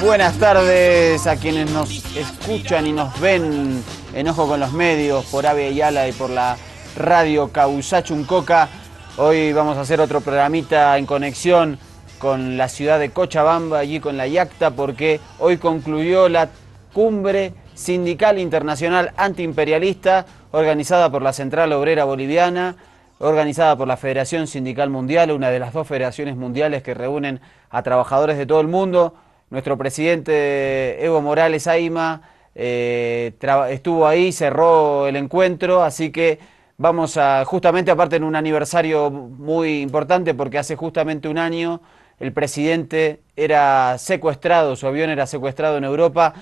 Buenas tardes a quienes nos escuchan y nos ven en Ojo con los Medios, por Ave Yala y por la radio Causachuncoca. Hoy vamos a hacer otro programita en conexión con la ciudad de Cochabamba, allí con la Yacta, porque hoy concluyó la Cumbre Sindical Internacional Antiimperialista, organizada por la Central Obrera Boliviana, organizada por la Federación Sindical Mundial, una de las dos federaciones mundiales que reúnen a trabajadores de todo el mundo. Nuestro presidente Evo Morales Ayma estuvo ahí, cerró el encuentro, así que vamos a, justamente aparte en un aniversario muy importante, porque hace justamente un año el presidente era secuestrado, su avión era secuestrado en Europa,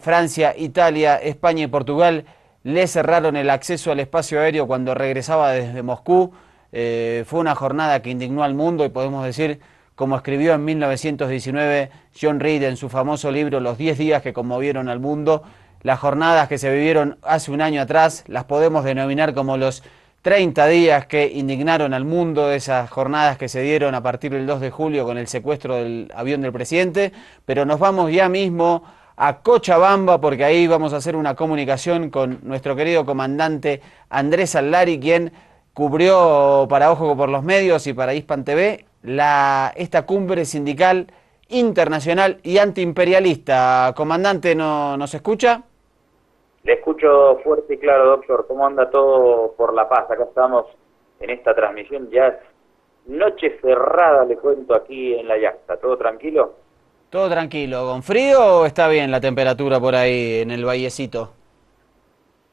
Francia, Italia, España y Portugal le cerraron el acceso al espacio aéreo cuando regresaba desde Moscú. Fue una jornada que indignó al mundo y podemos decir, como escribió en 1919 John Reed en su famoso libro Los 10 días que conmovieron al mundo, las jornadas que se vivieron hace un año atrás las podemos denominar como los 30 días que indignaron al mundo, esas jornadas que se dieron a partir del 2 de julio con el secuestro del avión del presidente. Pero nos vamos ya mismo a Cochabamba, porque ahí vamos a hacer una comunicación con nuestro querido comandante Andrés Allari, quien cubrió para Ojo por los Medios y para Hispan TV esta cumbre sindical internacional y antiimperialista. Comandante, ¿nos escucha? Le escucho fuerte y claro, doctor. ¿Cómo anda todo por La Paz? Acá estamos en esta transmisión, ya es noche cerrada, le cuento, aquí en la Yacta. ¿Todo tranquilo? Todo tranquilo. ¿Con frío o está bien la temperatura por ahí en el vallecito?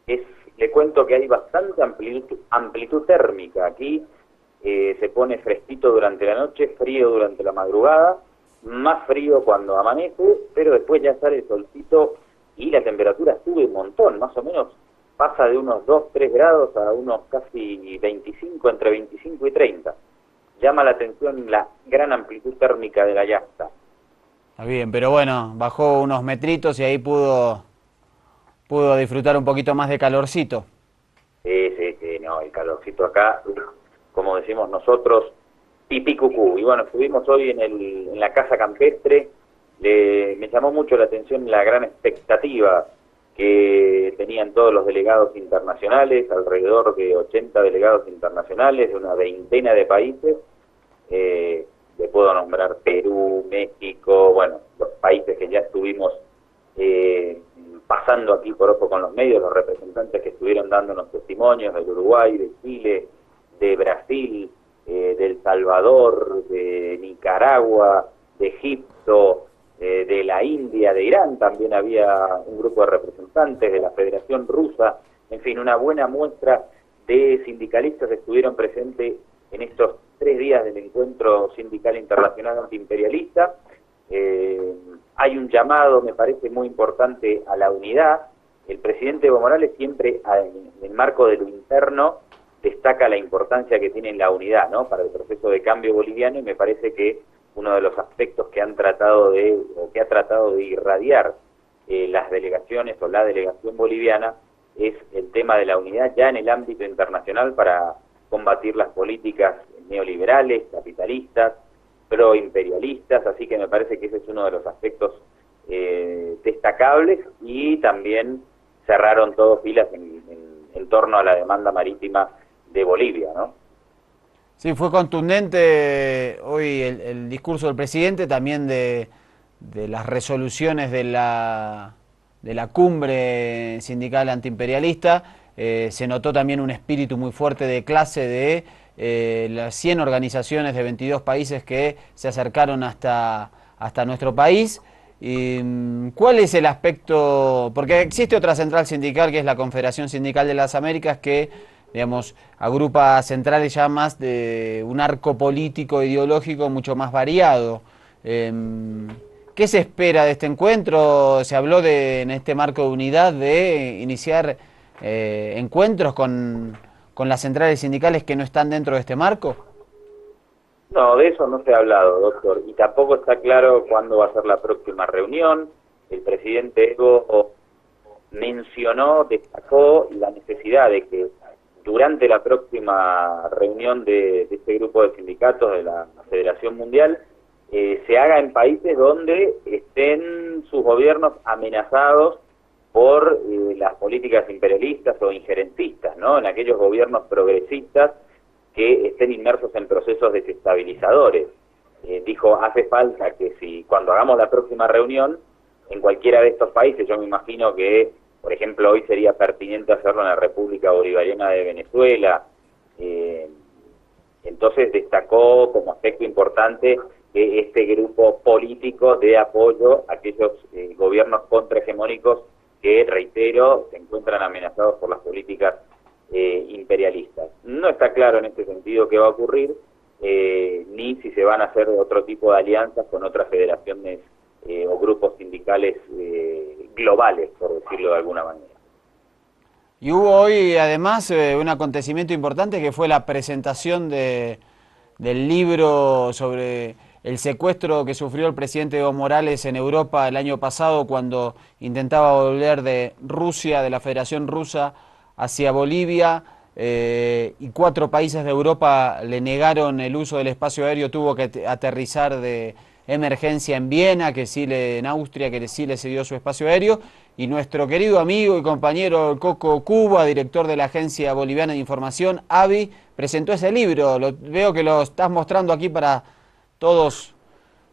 Le cuento que hay bastante amplitud térmica. Aquí se pone fresquito durante la noche, frío durante la madrugada, más frío cuando amanece, pero después ya sale el solcito y la temperatura sube un montón, más o menos pasa de unos 2-3 grados a unos casi 25, entre 25 y 30. Llama la atención la gran amplitud térmica de la Yacta. Está bien, pero bueno, bajó unos metritos y ahí pudo disfrutar un poquito más de calorcito. Sí, no, el calorcito acá, como decimos nosotros, pipí cucú. Y bueno, estuvimos hoy en la Casa Campestre. Me llamó mucho la atención la gran expectativa que tenían todos los delegados internacionales, alrededor de 80 delegados internacionales de una veintena de países. Le puedo nombrar Perú, México, bueno, los países que ya estuvimos pasando aquí por Ojo con los Medios, los representantes que estuvieron dándonos testimonios del Uruguay, de Chile, de Brasil, de El Salvador, de Nicaragua, de Egipto, de la India, de Irán. También había un grupo de representantes de la Federación Rusa. En fin, una buena muestra de sindicalistas estuvieron presentes en estos 3 días del encuentro sindical internacional antiimperialista. Hay un llamado, me parece muy importante, a la unidad. El presidente Evo Morales siempre, en el marco de lo interno, destaca la importancia que tiene la unidad, ¿no?, para el proceso de cambio boliviano, y me parece que uno de los aspectos que ha tratado de irradiar las delegaciones o la delegación boliviana es el tema de la unidad ya en el ámbito internacional para combatir las políticas neoliberales, capitalistas, proimperialistas. Así que me parece que ese es uno de los aspectos destacables, y también cerraron todos filas en torno a la demanda marítima de Bolivia, ¿no? Sí, fue contundente hoy el discurso del presidente, también de las resoluciones de la cumbre sindical antiimperialista. Se notó también un espíritu muy fuerte de clase de las 100 organizaciones de 22 países que se acercaron hasta nuestro país. ¿Cuál es el aspecto? Porque existe otra central sindical, que es la Confederación Sindical de las Américas, que, digamos, agrupa centrales ya más de un arco político ideológico mucho más variado. ¿Qué se espera de este encuentro? Se habló en este marco de unidad, de iniciar encuentros con las centrales sindicales que no están dentro de este marco. No, de eso no se ha hablado, doctor, y tampoco está claro cuándo va a ser la próxima reunión. El presidente Evo destacó la necesidad de que durante la próxima reunión de este grupo de sindicatos de la Federación Mundial se haga en países donde estén sus gobiernos amenazados por las políticas imperialistas o injerencistas, ¿no? En aquellos gobiernos progresistas que estén inmersos en procesos desestabilizadores. Dijo, hace falta que si cuando hagamos la próxima reunión, en cualquiera de estos países, yo me imagino que, por ejemplo, hoy sería pertinente hacerlo en la República Bolivariana de Venezuela, entonces destacó como aspecto importante que este grupo político de apoyo a aquellos gobiernos contrahegemónicos que, reitero, se encuentran amenazados por las políticas imperialistas. No está claro en este sentido qué va a ocurrir, ni si se van a hacer otro tipo de alianzas con otras federaciones o grupos sindicales globales, por decirlo de alguna manera. Y hubo hoy además un acontecimiento importante que fue la presentación del libro sobre el secuestro que sufrió el presidente Evo Morales en Europa el año pasado cuando intentaba volver de Rusia, de la Federación Rusa, hacia Bolivia, y 4 países de Europa le negaron el uso del espacio aéreo, tuvo que aterrizar de emergencia en Viena, en Austria, que sí le cedió su espacio aéreo, y nuestro querido amigo y compañero Coco Cuba, director de la Agencia Boliviana de Información, ABI, presentó ese libro. Veo que lo estás mostrando aquí para todos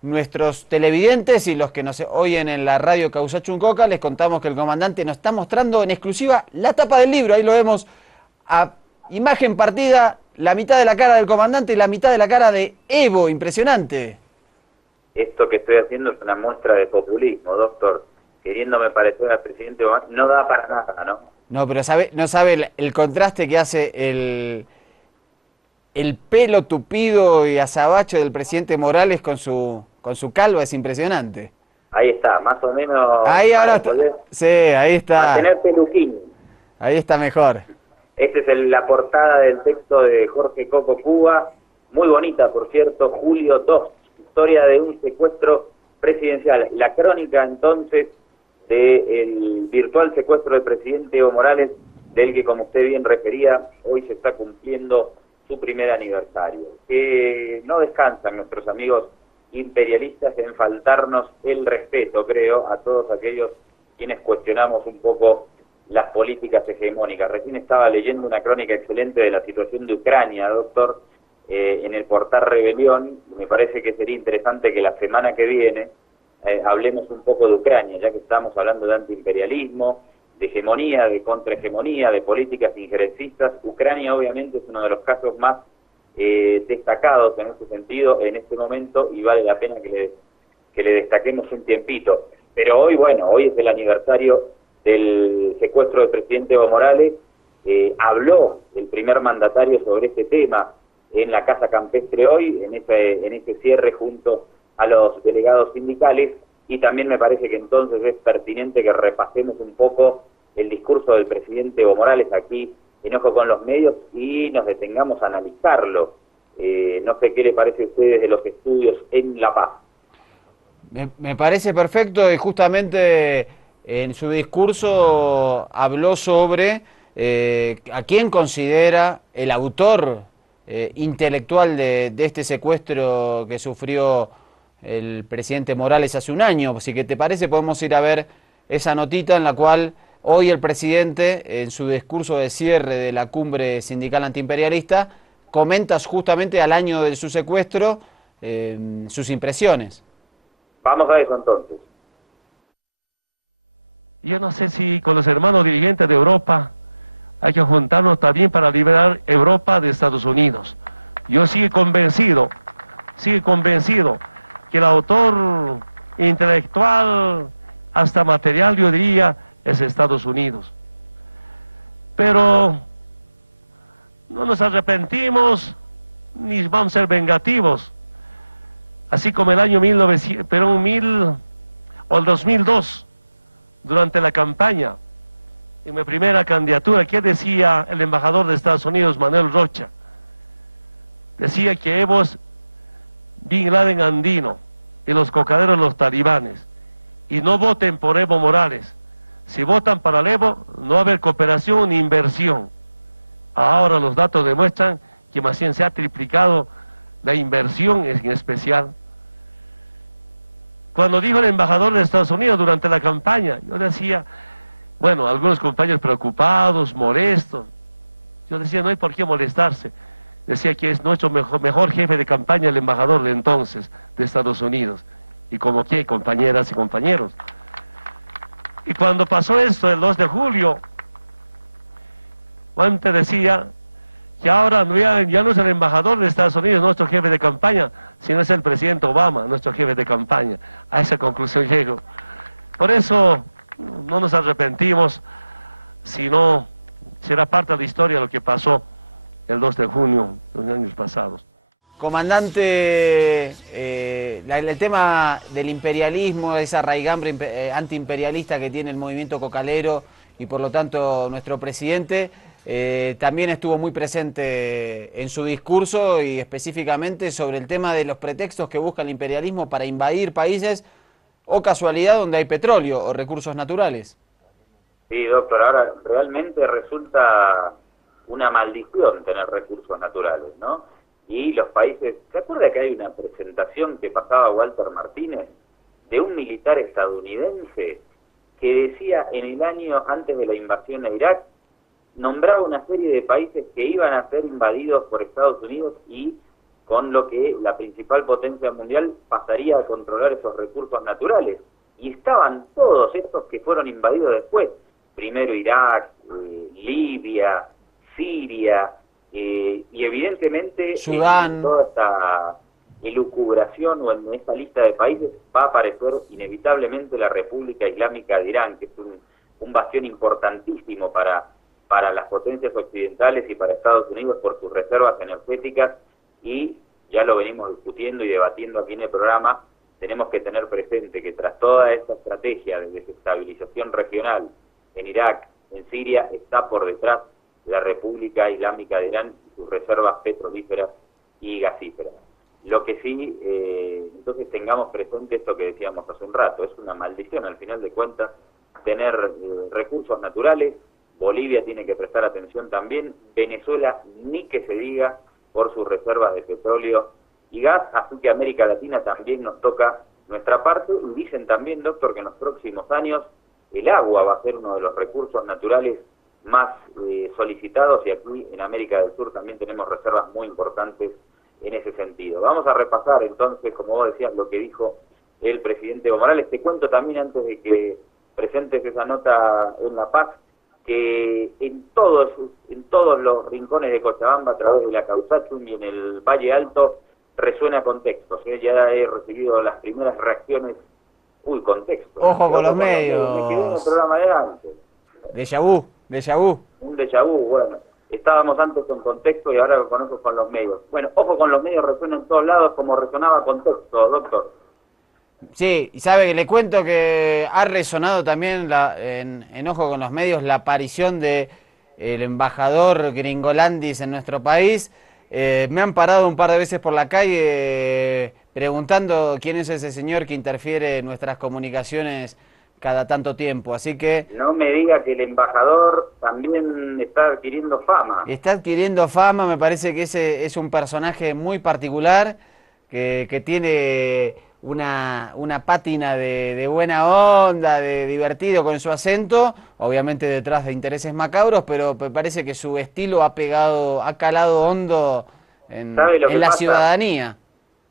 nuestros televidentes y los que nos oyen en la radio Causachun Coca. Les contamos que el comandante nos está mostrando en exclusiva la tapa del libro. Ahí lo vemos a imagen partida, la mitad de la cara del comandante y la mitad de la cara de Evo. Impresionante. Esto que estoy haciendo es una muestra de populismo, doctor. Queriéndome parecer al presidente Obama, no da para nada, ¿no? No, pero no sabe el contraste que hace el pelo tupido y azabache del presidente Morales con su calva, es impresionante. Ahí está, más o menos. Ahí ahora está. Sí, ahí está. A tener peluquín. Ahí está mejor. Esta es la portada del texto de Jorge Coco Cuba, muy bonita, por cierto, Julio 2, historia de un secuestro presidencial. La crónica, entonces, del virtual secuestro del presidente Evo Morales, del que, como usted bien refería, hoy se está cumpliendo su primer aniversario. Que no descansan nuestros amigos imperialistas en faltarnos el respeto, creo, a todos aquellos quienes cuestionamos un poco las políticas hegemónicas. Recién estaba leyendo una crónica excelente de la situación de Ucrania, doctor, en el portal Rebelión. Me parece que sería interesante que la semana que viene hablemos un poco de Ucrania, ya que estamos hablando de antiimperialismo, de hegemonía, de contrahegemonía, de políticas injerencistas. Ucrania obviamente es uno de los casos más destacados en este sentido en este momento, y vale la pena que le destaquemos un tiempito. Pero hoy, bueno, hoy es el aniversario del secuestro del presidente Evo Morales. Habló el primer mandatario sobre este tema en la Casa Campestre hoy, en ese cierre junto a los delegados sindicales, y también me parece que entonces es pertinente que repasemos un poco el discurso del presidente Evo Morales aquí en Ojo con los Medios y nos detengamos a analizarlo. No sé qué le parece a ustedes de los estudios en La Paz. Me parece perfecto, y justamente en su discurso habló sobre a quién considera el autor intelectual de este secuestro que sufrió el presidente Morales hace un año. Así que, ¿te parece? Podemos ir a ver esa notita en la cual hoy el presidente, en su discurso de cierre de la cumbre sindical antiimperialista, comenta justamente al año de su secuestro sus impresiones. Vamos a eso entonces. Yo no sé si con los hermanos dirigentes de Europa hay que juntarnos también para liberar Europa de Estados Unidos. Yo sigo convencido que el autor intelectual, hasta material, yo diría, es Estados Unidos. Pero no nos arrepentimos ni vamos a ser vengativos. Así como el año 2002, durante la campaña, en mi primera candidatura, ¿qué decía el embajador de Estados Unidos, Manuel Rocha? Decía que Evo es Bin Laden andino y los cocaderos los talibanes. Y no voten por Evo Morales. Si votan para el Evo, no va a haber cooperación ni inversión. Ahora los datos demuestran que más bien se ha triplicado la inversión en especial. Cuando dijo el embajador de Estados Unidos durante la campaña, yo decía, bueno, algunos compañeros preocupados, molestos, yo decía, no hay por qué molestarse. Decía que es nuestro mejor jefe de campaña, el embajador de entonces, de Estados Unidos. Y como que, compañeras y compañeros. Y cuando pasó esto, el 2 de julio, Guante decía que ahora ya no es el embajador de Estados Unidos nuestro jefe de campaña, sino es el presidente Obama nuestro jefe de campaña. A esa conclusión llego. Por eso no nos arrepentimos, sino será parte de la historia lo que pasó el 2 de junio de los años pasados. Comandante, el tema del imperialismo, esa raigambre antiimperialista que tiene el movimiento cocalero y por lo tanto nuestro presidente, también estuvo muy presente en su discurso y específicamente sobre el tema de los pretextos que busca el imperialismo para invadir países o casualidad donde hay petróleo o recursos naturales. Sí, doctor, ahora realmente resulta una maldición tener recursos naturales, ¿no? Y los países, ¿se acuerda que hay una presentación que pasaba Walter Martínez de un militar estadounidense que decía en el año antes de la invasión a Irak, nombraba una serie de países que iban a ser invadidos por Estados Unidos y con lo que la principal potencia mundial pasaría a controlar esos recursos naturales? Y estaban todos estos que fueron invadidos después, primero Irak, Libia, Siria, y evidentemente Sudán. En toda esta elucubración o en esta lista de países va a aparecer inevitablemente la República Islámica de Irán, que es un bastión importantísimo para las potencias occidentales y para Estados Unidos por sus reservas energéticas, y ya lo venimos discutiendo y debatiendo aquí en el programa. Tenemos que tener presente que tras toda esta estrategia de desestabilización regional en Irak, en Siria, está por detrás la República Islámica de Irán y sus reservas petrolíferas y gasíferas. Lo que sí, entonces tengamos presente esto que decíamos hace un rato, es una maldición al final de cuentas tener recursos naturales. Bolivia tiene que prestar atención también, Venezuela ni que se diga por sus reservas de petróleo y gas, así que América Latina también nos toca nuestra parte, y dicen también, doctor, que en los próximos años el agua va a ser uno de los recursos naturales más solicitados, y aquí en América del Sur también tenemos reservas muy importantes en ese sentido. Vamos a repasar entonces, como vos decías, lo que dijo el presidente Evo Morales. Te cuento también, antes de que presentes esa nota en La Paz, que en todos los rincones de Cochabamba, a través de la Causachum y en el Valle Alto, resuena contextos. Ya he recibido las primeras reacciones. Uy, contexto. Ojo con los medios. Me quedé en el programa de antes. Déjà vu. Un déjà vu, bueno. Estábamos antes con contexto y ahora con ojos con los medios. Bueno, ojo con los medios resuena en todos lados como resonaba contexto, doctor. Sí, y sabe que le cuento que ha resonado también en Ojo con los Medios la aparición de el embajador Gringolandis en nuestro país. Me han parado un par de veces por la calle preguntando quién es ese señor que interfiere en nuestras comunicaciones cada tanto tiempo, así que... No me diga que el embajador también está adquiriendo fama. Está adquiriendo fama, me parece que ese es un personaje muy particular, que tiene una pátina de buena onda, de divertido con su acento, obviamente detrás de intereses macabros, pero me parece que su estilo ha calado hondo en la ciudadanía.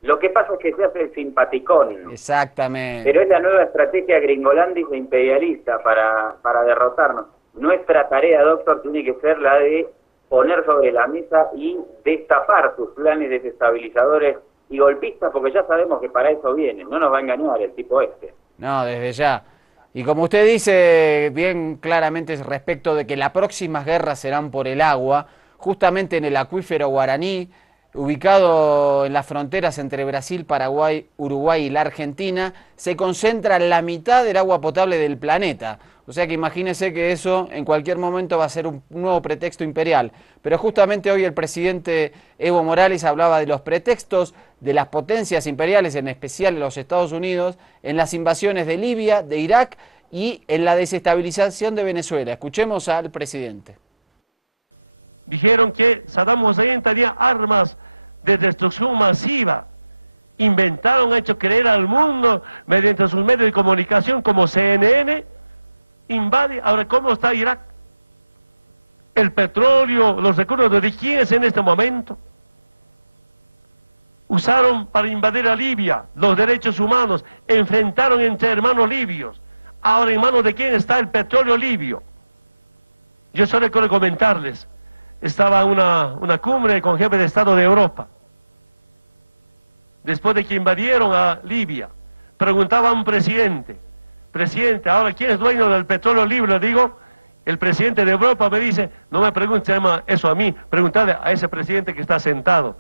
Lo que pasa es que se hace simpaticón. Exactamente. Pero es la nueva estrategia Gringolandis e imperialista para derrotarnos. Nuestra tarea, doctor, tiene que ser la de poner sobre la mesa y destapar sus planes desestabilizadores y golpistas, porque ya sabemos que para eso viene. No nos va a engañar el tipo este. No, desde ya. Y como usted dice bien claramente respecto de que las próximas guerras serán por el agua, justamente en el acuífero guaraní, ubicado en las fronteras entre Brasil, Paraguay, Uruguay y la Argentina, se concentra la mitad del agua potable del planeta. O sea que imagínese que eso en cualquier momento va a ser un nuevo pretexto imperial. Pero justamente hoy el presidente Evo Morales hablaba de los pretextos de las potencias imperiales, en especial los Estados Unidos, en las invasiones de Libia, de Irak y en la desestabilización de Venezuela. Escuchemos al presidente. Dijeron que Saddam Hussein tenía armas de destrucción masiva inventaron, han hecho creer al mundo mediante sus medios de comunicación como CNN, invade. Ahora, ¿cómo está Irak? El petróleo, los recursos de quién es en este momento. Usaron para invadir a Libia los derechos humanos, enfrentaron entre hermanos libios. Ahora, ¿en manos de quién está el petróleo libio? Yo solo quiero comentarles, estaba una cumbre con jefes de Estado de Europa, después de que invadieron a Libia. Preguntaba a un presidente, ahora, ¿quién es dueño del petróleo libio? Le digo, el presidente de Europa. Me dice, no me pregunte eso a mí, preguntarle a ese presidente que está sentado.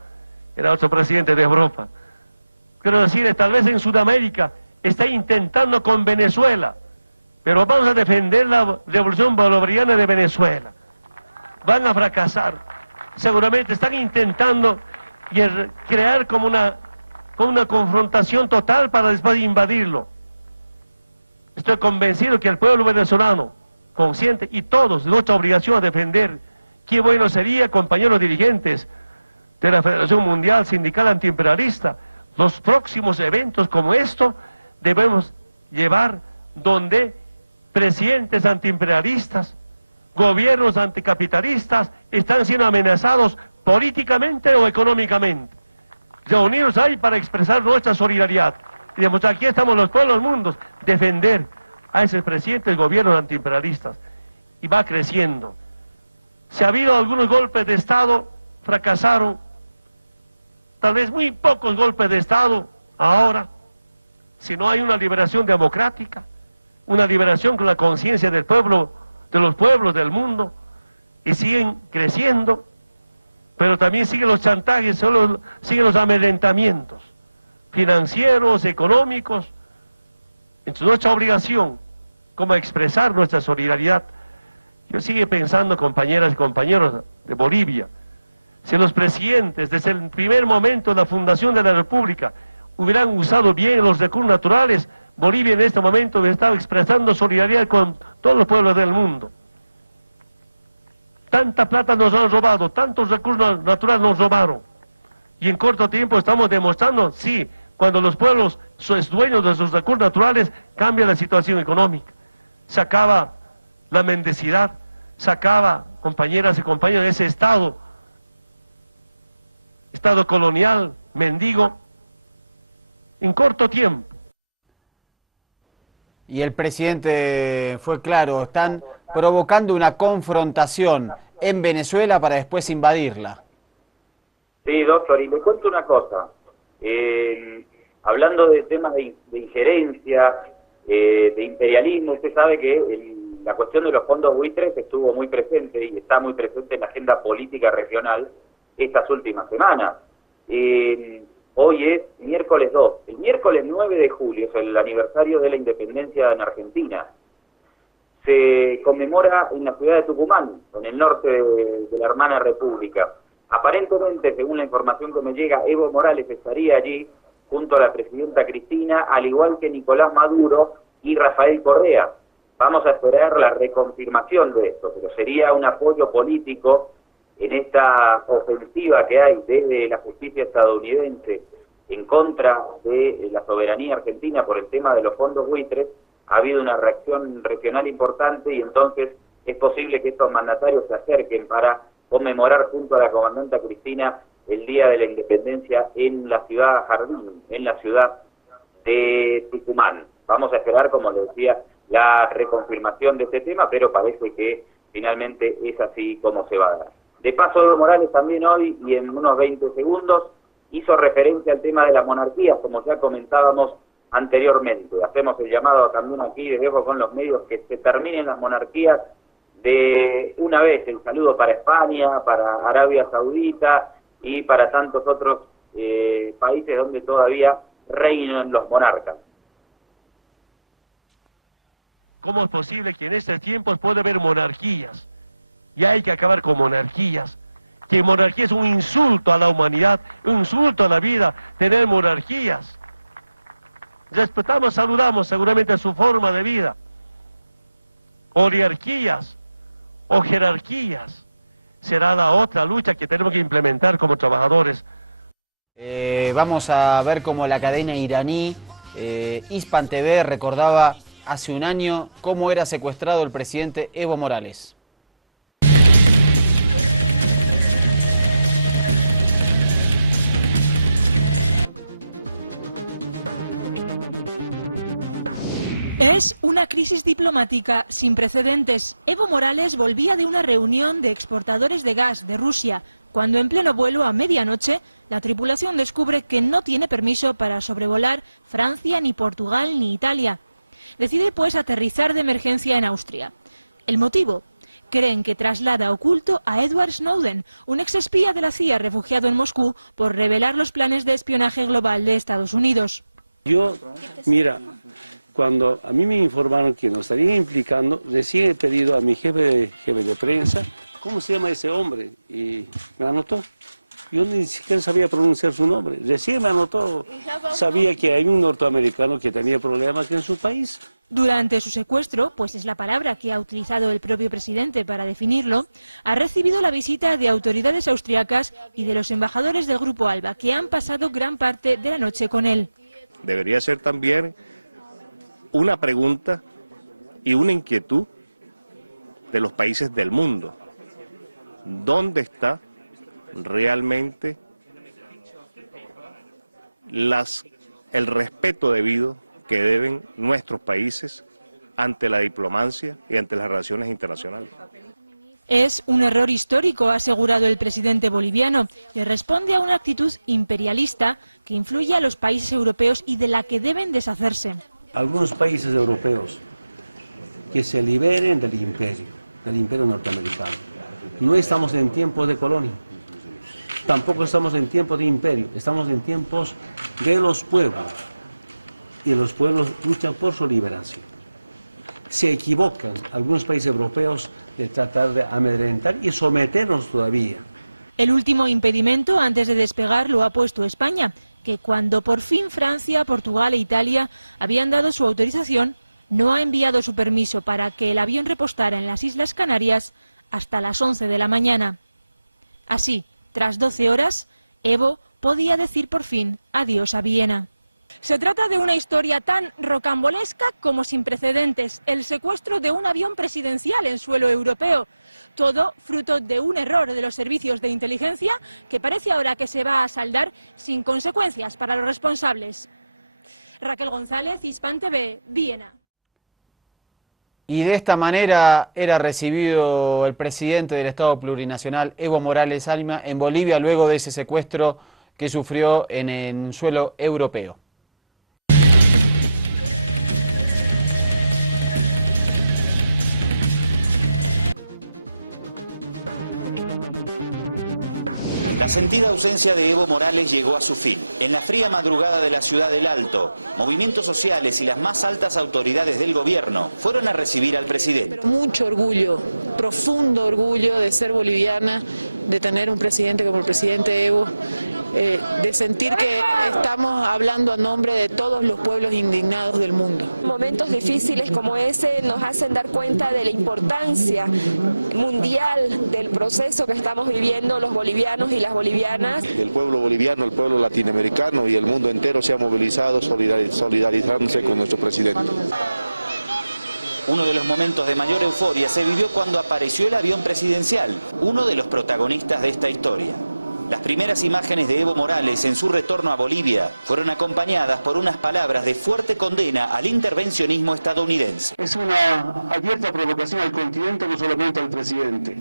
Era otro presidente de Europa. Quiero decirles, tal vez en Sudamérica está intentando con Venezuela, pero vamos a defender la revolución bolivariana de Venezuela. Van a fracasar. Seguramente están intentando crear como una confrontación total para después invadirlo. Estoy convencido que el pueblo venezolano, consciente, y todos, nuestra obligación a defender. Qué bueno sería, compañeros dirigentes de la Federación Mundial Sindical Antiimperialista, los próximos eventos como esto debemos llevar donde presidentes antiimperialistas, gobiernos anticapitalistas están siendo amenazados políticamente o económicamente. Reunirnos ahí para expresar nuestra solidaridad y demostrar, aquí estamos los pueblos mundos, defender a esos presidentes, gobiernos antiimperialistas. Y va creciendo. Si ha habido algunos golpes de Estado, fracasaron. Tal vez muy pocos golpes de Estado ahora, si no hay una liberación democrática, una liberación con la conciencia del pueblo, de los pueblos del mundo, y siguen creciendo, pero también siguen los chantajes, siguen los amedrentamientos financieros, económicos. Es nuestra obligación como expresar nuestra solidaridad. Yo sigo pensando, compañeras y compañeros de Bolivia, si los presidentes desde el primer momento de la fundación de la República hubieran usado bien los recursos naturales, Bolivia en este momento hubiera estado expresando solidaridad con todos los pueblos del mundo. Tanta plata nos han robado, tantos recursos naturales nos robaron, y en corto tiempo estamos demostrando, sí, cuando los pueblos son dueños de sus recursos naturales, cambia la situación económica, se acaba la mendicidad, se acaba, compañeras y compañeros, de ese estado colonial, mendigo, en corto tiempo. Y el presidente fue claro, están provocando una confrontación en Venezuela para después invadirla. Sí, doctor, y le cuento una cosa. Hablando de temas de injerencia, de imperialismo, usted sabe que la cuestión de los fondos buitres estuvo muy presente y está muy presente en la agenda política regional estas últimas semanas. Hoy es miércoles 2. El miércoles 9 de julio es el aniversario de la independencia en Argentina. Se conmemora en la ciudad de Tucumán, en el norte de la hermana república. Aparentemente, según la información que me llega, Evo Morales estaría allí junto a la presidenta Cristina, al igual que Nicolás Maduro y Rafael Correa. Vamos a esperar la reconfirmación de esto, pero sería un apoyo político en esta ofensiva que hay desde la justicia estadounidense en contra de la soberanía argentina por el tema de los fondos buitres. Ha habido una reacción regional importante y entonces es posible que estos mandatarios se acerquen para conmemorar junto a la comandante Cristina el Día de la Independencia en la ciudad Jardín, en la ciudad de Tucumán. Vamos a esperar, como le decía, la reconfirmación de este tema, pero parece que finalmente es así como se va a dar. De paso, Evo Morales también hoy, y en unos 20 segundos, hizo referencia al tema de la monarquía, como ya comentábamos anteriormente. Hacemos el llamado también aquí, les dejo con los medios, que se terminen las monarquías de una vez. El saludo para España, para Arabia Saudita y para tantos otros países donde todavía reinan los monarcas. ¿Cómo es posible que en estos tiempos pueda haber monarquías? Y hay que acabar con monarquías. Que monarquía es un insulto a la humanidad, un insulto a la vida, tener monarquías. Respetamos, saludamos seguramente su forma de vida. Oligarquías o jerarquías será la otra lucha que tenemos que implementar como trabajadores. Vamos a ver cómo la cadena iraní Hispan TV recordaba hace un año cómo era secuestrado el presidente Evo Morales. Es una crisis diplomática sin precedentes. Evo Morales volvía de una reunión de exportadores de gas de Rusia, cuando en pleno vuelo a medianoche la tripulación descubre que no tiene permiso para sobrevolar Francia, ni Portugal, ni Italia. Decide pues aterrizar de emergencia en Austria. ¿El motivo? Creen que traslada oculto a Edward Snowden, un exespía de la CIA refugiado en Moscú por revelar los planes de espionaje global de Estados Unidos. Mira, cuando a mí me informaron que nos estarían implicando, recién he pedido a mi jefe de prensa, ¿cómo se llama ese hombre? Y me anotó. Yo ni siquiera sabía pronunciar su nombre. Recién me anotó. Sabía que hay un norteamericano que tenía problemas en su país. Durante su secuestro, pues es la palabra que ha utilizado el propio presidente para definirlo, ha recibido la visita de autoridades austriacas y de los embajadores del Grupo Alba, que han pasado gran parte de la noche con él. Debería ser también una pregunta y una inquietud de los países del mundo. ¿Dónde está realmente el respeto debido que deben nuestros países ante la diplomacia y ante las relaciones internacionales? Es un error histórico, ha asegurado el presidente boliviano, y responde a una actitud imperialista que influye a los países europeos y de la que deben deshacerse. Algunos países europeos que se liberen del imperio norteamericano. No estamos en tiempos de colonia, tampoco estamos en tiempos de imperio, estamos en tiempos de los pueblos, y los pueblos luchan por su liberación. Se equivocan algunos países europeos de tratar de amedrentar y someternos todavía. El último impedimento antes de despegar lo ha puesto España, que cuando por fin Francia, Portugal e Italia habían dado su autorización, no ha enviado su permiso para que el avión repostara en las Islas Canarias hasta las 11 de la mañana. Así, tras 12 horas, Evo podía decir por fin adiós a Viena. Se trata de una historia tan rocambolesca como sin precedentes, el secuestro de un avión presidencial en suelo europeo. Todo fruto de un error de los servicios de inteligencia que parece ahora que se va a saldar sin consecuencias para los responsables. Raquel González, Hispan TV, Viena. Y de esta manera era recibido el presidente del Estado Plurinacional, Evo Morales Alma, en Bolivia luego de ese secuestro que sufrió en suelo europeo. La sentida ausencia de Evo Morales llegó a su fin. En la fría madrugada de la ciudad del Alto, movimientos sociales y las más altas autoridades del gobierno fueron a recibir al presidente. Pero mucho orgullo, profundo orgullo de ser boliviana, de tener un presidente como el presidente Evo, de sentir que estamos hablando a nombre de todos los pueblos indignados del mundo. Momentos difíciles como ese nos hacen dar cuenta de la importancia mundial del proceso que estamos viviendo los bolivianos y las bolivianas. El pueblo boliviano, el pueblo latinoamericano y el mundo entero se ha movilizado solidarizándose con nuestro presidente. Uno de los momentos de mayor euforia se vivió cuando apareció el avión presidencial, uno de los protagonistas de esta historia. Las primeras imágenes de Evo Morales en su retorno a Bolivia fueron acompañadas por unas palabras de fuerte condena al intervencionismo estadounidense. Es una abierta provocación al continente, no solamente al presidente.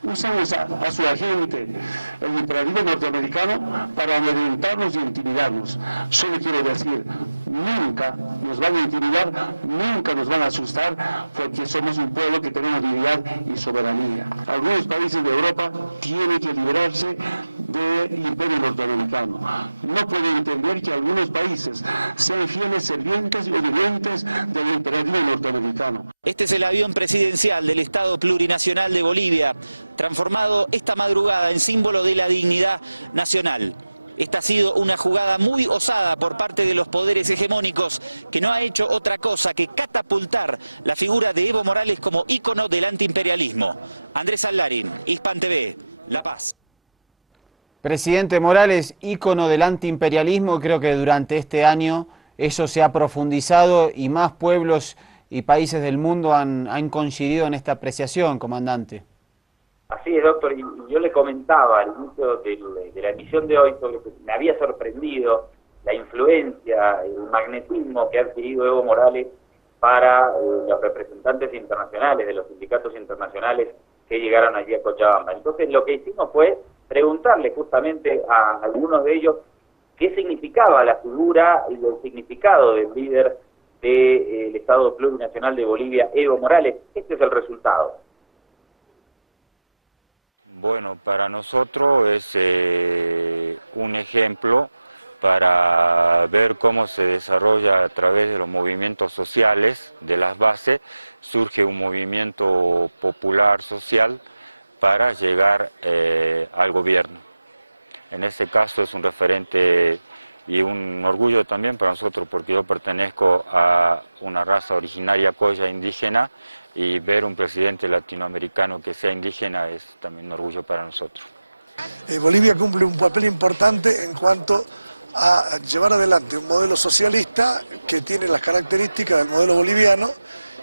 Usan a su agente, el imperativo norteamericano, para amedrentarnos y intimidarnos. Solo quiero decir, nunca nos van a intimidar, nunca nos van a asustar, porque somos un pueblo que tenemos dignidad y soberanía. Algunos países de Europa tienen que librarse del imperio norteamericano. No pueden entender que algunos países sean fieles servientes y obedientes del imperativo norteamericano. Este es el avión presidencial del Estado Plurinacional de Bolivia, transformado esta madrugada en símbolo de la dignidad nacional. Esta ha sido una jugada muy osada por parte de los poderes hegemónicos, que no ha hecho otra cosa que catapultar la figura de Evo Morales como ícono del antiimperialismo. Andrés Allarín, Hispan TV, La Paz. Presidente Morales, ícono del antiimperialismo, creo que durante este año eso se ha profundizado y más pueblos y países del mundo han coincidido en esta apreciación, comandante. Así es, doctor, y yo le comentaba al inicio de la emisión de hoy sobre que me había sorprendido la influencia, el magnetismo que ha adquirido Evo Morales para los representantes internacionales, de los sindicatos internacionales que llegaron allí a Cochabamba. Entonces lo que hicimos fue preguntarle justamente a algunos de ellos qué significaba la figura y el significado del líder del Estado Plurinacional de Bolivia, Evo Morales. Este es el resultado. Bueno, para nosotros es un ejemplo para ver cómo se desarrolla a través de los movimientos sociales, de las bases, surge un movimiento popular social para llegar al gobierno. En ese caso es un referente y un orgullo también para nosotros, porque yo pertenezco a una raza originaria colla indígena, y ver un presidente latinoamericano que sea indígena es también un orgullo para nosotros. Bolivia cumple un papel importante en cuanto a llevar adelante un modelo socialista que tiene las características del modelo boliviano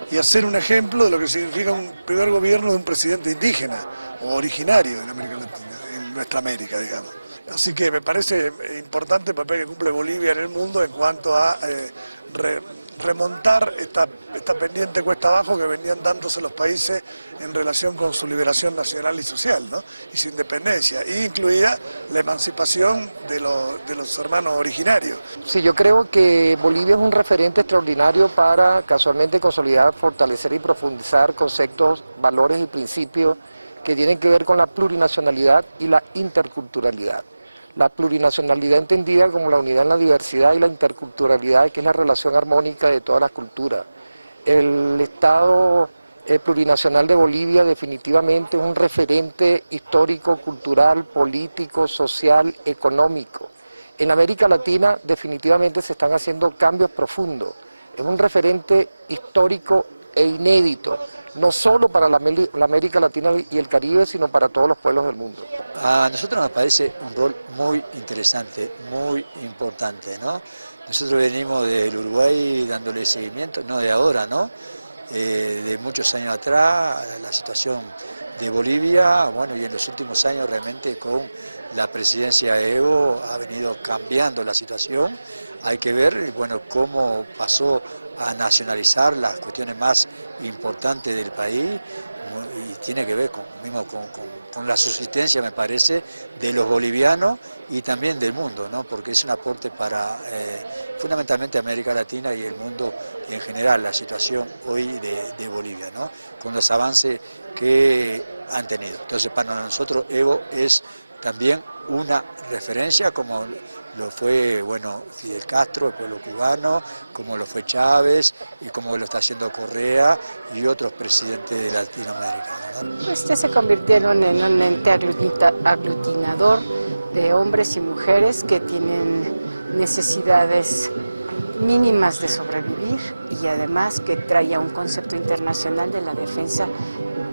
y hacer un ejemplo de lo que significa un primer gobierno de un presidente indígena o originario en América Latina, en nuestra América, digamos. Así que me parece importante el papel que cumple Bolivia en el mundo en cuanto a remontar esta pendiente cuesta abajo que venían dándose los países en relación con su liberación nacional y social, ¿no? Y su independencia, incluida la emancipación de los hermanos originarios. Sí, yo creo que Bolivia es un referente extraordinario para casualmente consolidar, fortalecer y profundizar conceptos, valores y principios que tienen que ver con la plurinacionalidad y la interculturalidad. La plurinacionalidad entendida como la unidad en la diversidad y la interculturalidad, que es la relación armónica de todas las culturas. El Estado plurinacional de Bolivia definitivamente es un referente histórico, cultural, político, social, económico. En América Latina definitivamente se están haciendo cambios profundos. Es un referente histórico e inédito, no solo para la América Latina y el Caribe, sino para todos los pueblos del mundo. A nosotros nos parece un rol muy interesante, muy importante, ¿no? Nosotros venimos del Uruguay dándole seguimiento, no de ahora, ¿no? De muchos años atrás, la situación de Bolivia, bueno, y en los últimos años realmente con la presidencia de Evo ha venido cambiando la situación. Hay que ver, bueno, cómo pasó a nacionalizar las cuestiones más importantes del país y tiene que ver con la subsistencia, me parece, de los bolivianos y también del mundo, ¿no? Porque es un aporte para fundamentalmente América Latina y el mundo en general, la situación hoy de Bolivia, ¿no? Con los avances que han tenido. Entonces, para nosotros Evo es también una referencia, como lo fue, bueno, Fidel Castro, el pueblo cubano, como lo fue Chávez y como lo está haciendo Correa y otros presidentes de Latinoamérica, ¿no? Se convirtieron en un ente aglutinador de hombres y mujeres que tienen necesidades mínimas de sobrevivir y además que traía un concepto internacional de la defensa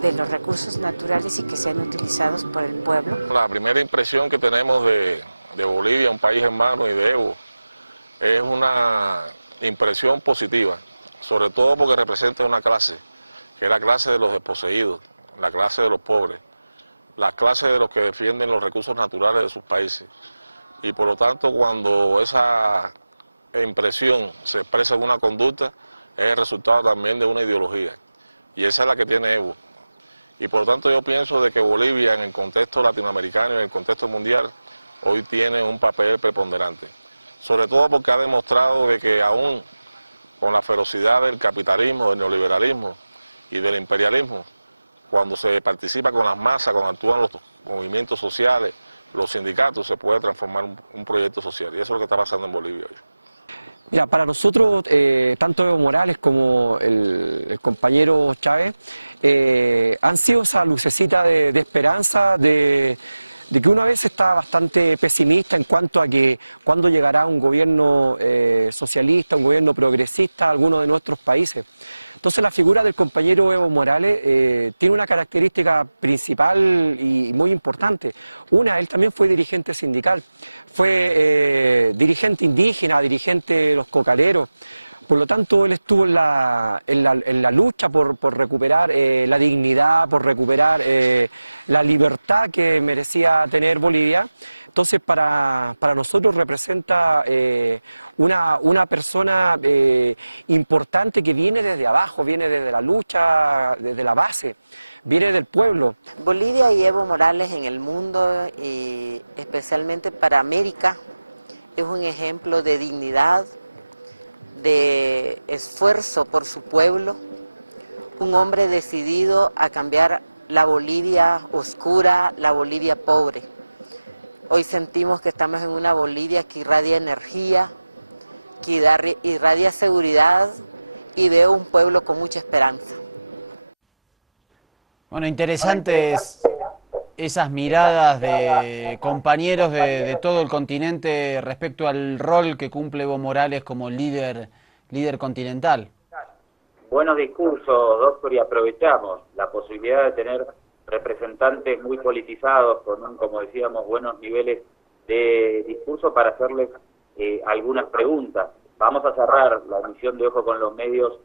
de los recursos naturales y que sean utilizados por el pueblo. La primera impresión que tenemos de Bolivia, un país hermano, y de Evo, es una impresión positiva, sobre todo porque representa una clase, que es la clase de los desposeídos, la clase de los pobres, la clase de los que defienden los recursos naturales de sus países. Y por lo tanto, cuando esa impresión se expresa en una conducta, es el resultado también de una ideología, y esa es la que tiene Evo. Y por lo tanto yo pienso de que Bolivia en el contexto latinoamericano y en el contexto mundial hoy tiene un papel preponderante, sobre todo porque ha demostrado de que aún con la ferocidad del capitalismo, del neoliberalismo y del imperialismo, cuando se participa con las masas, cuando actúan los movimientos sociales, los sindicatos, se puede transformar un proyecto social, y eso es lo que está pasando en Bolivia hoy. Mira, para nosotros, tanto Evo Morales como el compañero Chávez, han sido esa lucecita de esperanza, de que una vez estaba bastante pesimista en cuanto a que cuándo llegará un gobierno socialista, un gobierno progresista a alguno de nuestros países. Entonces la figura del compañero Evo Morales tiene una característica principal y muy importante. Una, él también fue dirigente sindical, fue dirigente indígena, dirigente de los cocaleros. Por lo tanto, él estuvo en la lucha por recuperar la dignidad, por recuperar la libertad que merecía tener Bolivia. Entonces, para nosotros representa una persona importante que viene desde abajo, viene desde la lucha, desde la base, viene del pueblo. Bolivia y Evo Morales en el mundo, y especialmente para América, es un ejemplo de dignidad, de esfuerzo por su pueblo, un hombre decidido a cambiar la Bolivia oscura, la Bolivia pobre. Hoy sentimos que estamos en una Bolivia que irradia energía, que irradia seguridad, y veo un pueblo con mucha esperanza. Bueno, interesantes esas miradas de compañeros de todo el continente respecto al rol que cumple Evo Morales como líder continental. Buenos discursos, doctor, y aprovechamos la posibilidad de tener representantes muy politizados, con, como decíamos, buenos niveles de discurso para hacerles algunas preguntas. Vamos a cerrar la emisión de Ojo con los Medios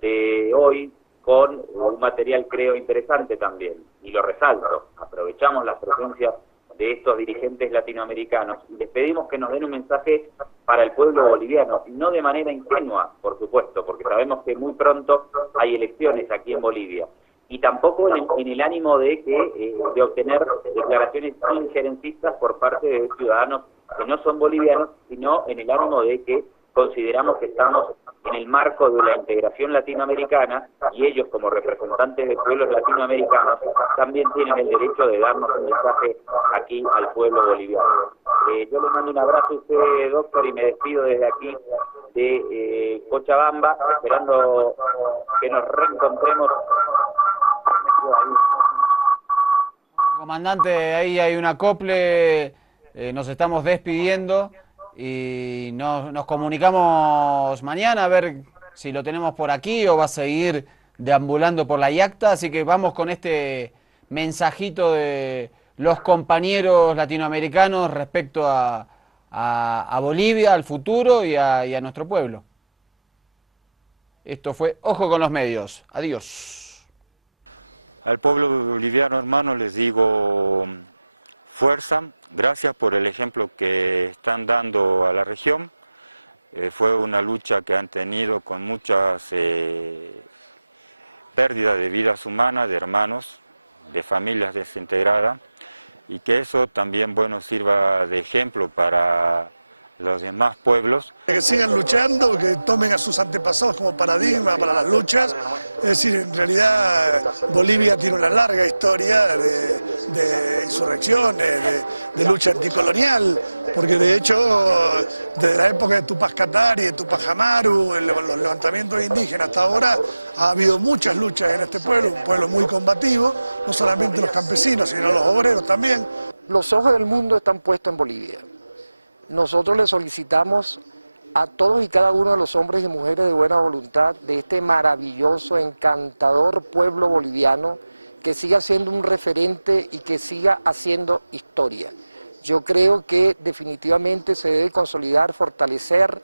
de hoy con un material, creo, interesante también, y lo resalto. Aprovechamos la presencia de estos dirigentes latinoamericanos y les pedimos que nos den un mensaje para el pueblo boliviano, no de manera ingenua, por supuesto, porque sabemos que muy pronto hay elecciones aquí en Bolivia, y tampoco en el ánimo de obtener declaraciones injerencistas por parte de ciudadanos que no son bolivianos, sino en el ánimo de que consideramos que estamos en el marco de la integración latinoamericana, y ellos, como representantes de pueblos latinoamericanos, también tienen el derecho de darnos un mensaje aquí al pueblo boliviano. Yo le mando un abrazo a usted, doctor, y me despido desde aquí de Cochabamba, esperando que nos reencontremos. Comandante, ahí hay un acople, nos estamos despidiendo. Y nos comunicamos mañana a ver si lo tenemos por aquí o va a seguir deambulando por la yacta. Así que vamos con este mensajito de los compañeros latinoamericanos respecto a Bolivia, al futuro y a nuestro pueblo. Esto fue Ojo con los Medios. Adiós. Al pueblo boliviano, hermano, les digo fuerza, gracias por el ejemplo que están dando a la región. Fue una lucha que han tenido con muchas pérdidas de vidas humanas, de hermanos, de familias desintegradas, y que eso también, bueno, sirva de ejemplo para los demás pueblos. Que sigan luchando, que tomen a sus antepasados como paradigma para las luchas. Es decir, en realidad Bolivia tiene una larga historia de insurrecciones, de lucha anticolonial, porque de hecho desde la época de Tupac Katari, de Tupac Amaru, los levantamientos indígenas hasta ahora, ha habido muchas luchas en este pueblo, un pueblo muy combativo, no solamente los campesinos, sino los obreros también. Los ojos del mundo están puestos en Bolivia. Nosotros le solicitamos a todos y cada uno de los hombres y mujeres de buena voluntad de este maravilloso, encantador pueblo boliviano que siga siendo un referente y que siga haciendo historia. Yo creo que definitivamente se debe consolidar, fortalecer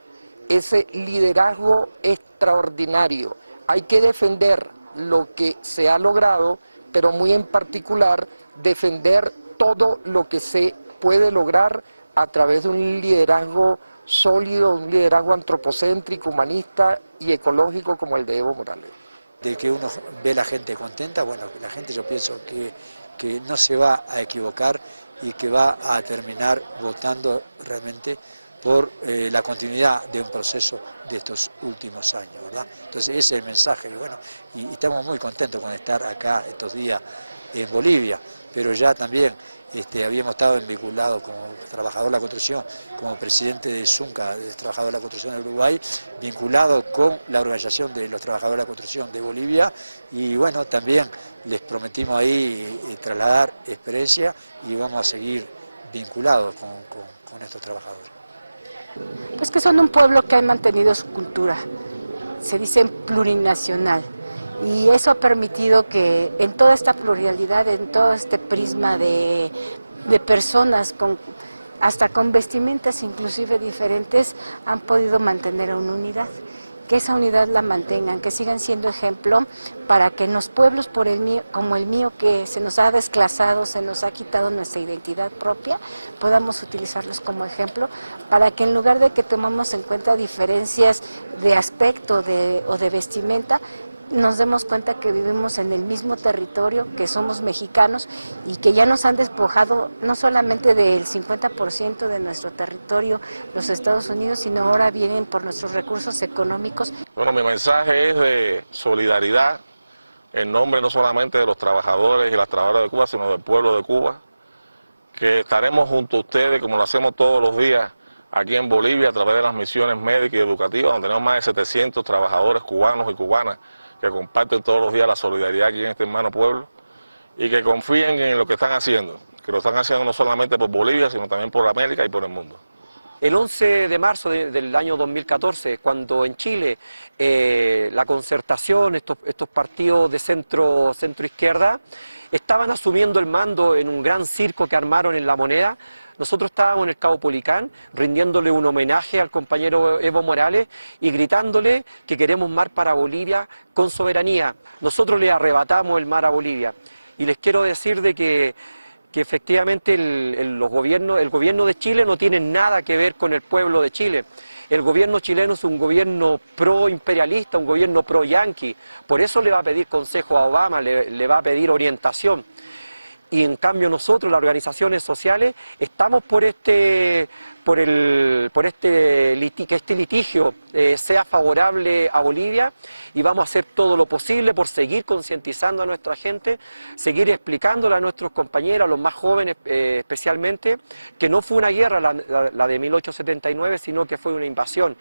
ese liderazgo extraordinario. Hay que defender lo que se ha logrado, pero muy en particular defender todo lo que se puede lograr a través de un liderazgo sólido, un liderazgo antropocéntrico, humanista y ecológico como el de Evo Morales. De que uno ve a la gente contenta, bueno, la gente yo pienso que no se va a equivocar y que va a terminar votando realmente por la continuidad de un proceso de estos últimos años, ¿verdad? Entonces ese es el mensaje, y bueno, y estamos muy contentos con estar acá estos días en Bolivia, pero ya también habíamos estado vinculados como trabajador de la construcción, como presidente de Zunca, de trabajador de la construcción del Uruguay, vinculado con la organización de los trabajadores de la construcción de Bolivia, y bueno, también les prometimos ahí trasladar experiencia y vamos a seguir vinculados con estos trabajadores. Pues que son un pueblo que ha mantenido su cultura se dice plurinacional. Y eso ha permitido que en toda esta pluralidad, en todo este prisma de personas hasta con vestimentas inclusive diferentes, han podido mantener una unidad. Que esa unidad la mantengan, que sigan siendo ejemplo para que en los pueblos como el mío, que se nos ha desclasado, se nos ha quitado nuestra identidad propia, podamos utilizarlos como ejemplo para que en lugar de que tomemos en cuenta diferencias de aspecto o de vestimenta, nos demos cuenta que vivimos en el mismo territorio, que somos mexicanos y que ya nos han despojado no solamente del 50% de nuestro territorio, los Estados Unidos, sino ahora vienen por nuestros recursos económicos. Bueno, mi mensaje es de solidaridad en nombre no solamente de los trabajadores y las trabajadoras de Cuba, sino del pueblo de Cuba, que estaremos junto a ustedes como lo hacemos todos los días aquí en Bolivia a través de las misiones médicas y educativas, donde tenemos más de 700 trabajadores cubanos y cubanas que comparten todos los días la solidaridad aquí en este hermano pueblo y que confíen en lo que están haciendo, que lo están haciendo no solamente por Bolivia, sino también por América y por el mundo. El 11 de marzo del año 2014, cuando en Chile la Concertación, estos partidos de centro-izquierda, estaban asumiendo el mando en un gran circo que armaron en La Moneda, nosotros estábamos en el Caupolicán rindiéndole un homenaje al compañero Evo Morales y gritándole que queremos mar para Bolivia con soberanía. Nosotros le arrebatamos el mar a Bolivia y les quiero decir de que efectivamente el gobierno de Chile no tiene nada que ver con el pueblo de Chile. El gobierno chileno es un gobierno pro-imperialista, un gobierno pro-yanqui. Por eso le va a pedir consejo a Obama, le va a pedir orientación. Y en cambio nosotros, las organizaciones sociales, estamos por que este litigio sea favorable a Bolivia y vamos a hacer todo lo posible por seguir concientizando a nuestra gente, seguir explicándole a nuestros compañeros, a los más jóvenes especialmente, que no fue una guerra la de 1879, sino que fue una invasión.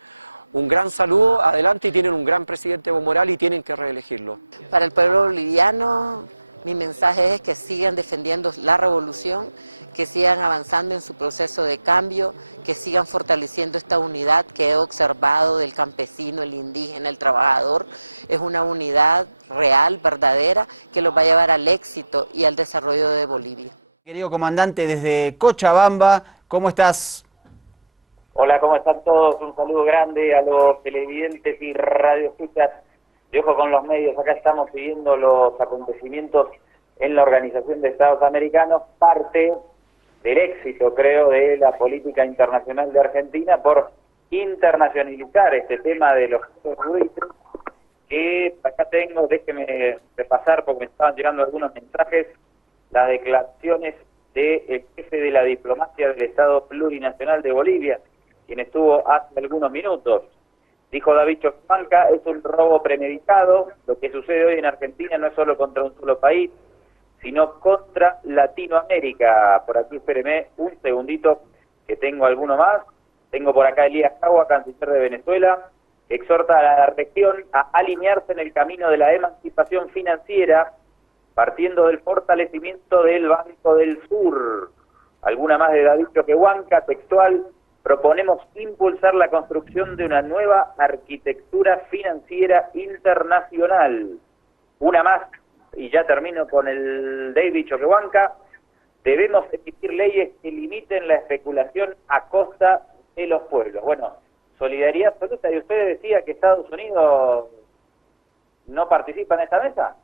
Un gran saludo, adelante, y tienen un gran presidente Evo Morales y tienen que reelegirlo. Para el pueblo boliviano, mi mensaje es que sigan defendiendo la revolución, que sigan avanzando en su proceso de cambio, que sigan fortaleciendo esta unidad que he observado del campesino, el indígena, el trabajador. Es una unidad real, verdadera, que los va a llevar al éxito y al desarrollo de Bolivia. Querido comandante, desde Cochabamba, ¿cómo estás? Hola, ¿cómo están todos? Un saludo grande a los televidentes y radioescuchas de Ojo con los Medios. Acá estamos siguiendo los acontecimientos en la Organización de Estados Americanos, parte del éxito, creo, de la política internacional de Argentina por internacionalizar este tema de los buitres, que acá tengo, déjeme repasar porque me estaban llegando algunos mensajes, las declaraciones del jefe de la diplomacia del Estado Plurinacional de Bolivia, quien estuvo hace algunos minutos. Dijo David Choquehuanca, es un robo premeditado, lo que sucede hoy en Argentina no es solo contra un solo país, sino contra Latinoamérica. Por aquí, espéreme un segundito, que tengo alguno más. Tengo por acá Elías Cagua, canciller de Venezuela, que exhorta a la región a alinearse en el camino de la emancipación financiera, partiendo del fortalecimiento del Banco del Sur. Alguna más de David Choquehuanca, textual: proponemos impulsar la construcción de una nueva arquitectura financiera internacional. Una más, y ya termino con el David Choquehuanca: debemos emitir leyes que limiten la especulación a costa de los pueblos. Bueno, solidaridad absoluta. ¿Y usted decía que Estados Unidos no participa en esta mesa?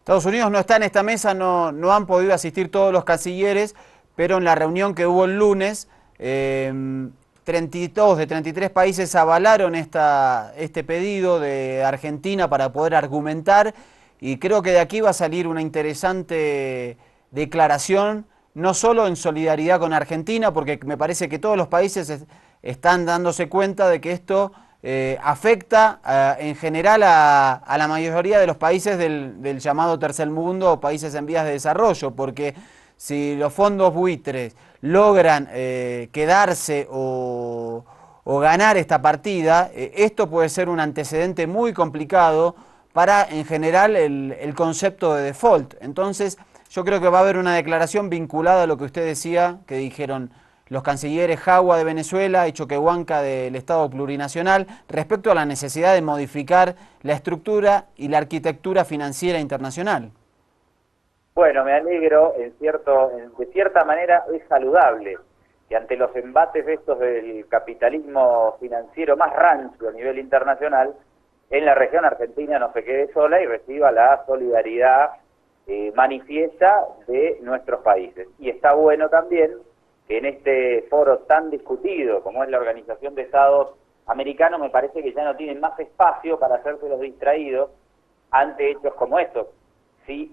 Estados Unidos no está en esta mesa, no han podido asistir todos los cancilleres, pero en la reunión que hubo el lunes, 32 de 33 países avalaron este pedido de Argentina para poder argumentar, y creo que de aquí va a salir una interesante declaración, no solo en solidaridad con Argentina, porque me parece que todos los países están dándose cuenta de que esto afecta en general a la mayoría de los países del llamado tercer mundo o países en vías de desarrollo, porque si los fondos buitres logran quedarse o ganar esta partida, esto puede ser un antecedente muy complicado para, en general, el concepto de default. Entonces, yo creo que va a haber una declaración vinculada a lo que usted decía, que dijeron los cancilleres Jagua de Venezuela y Choquehuanca del Estado Plurinacional respecto a la necesidad de modificar la estructura y la arquitectura financiera internacional. Bueno, me alegro, de cierta manera es saludable que ante los embates estos del capitalismo financiero más rancio a nivel internacional, en la región Argentina no se quede sola y reciba la solidaridad manifiesta de nuestros países. Y está bueno también que en este foro tan discutido como es la Organización de Estados Americanos, me parece que ya no tienen más espacio para hacerse los distraídos ante hechos como estos. Sí,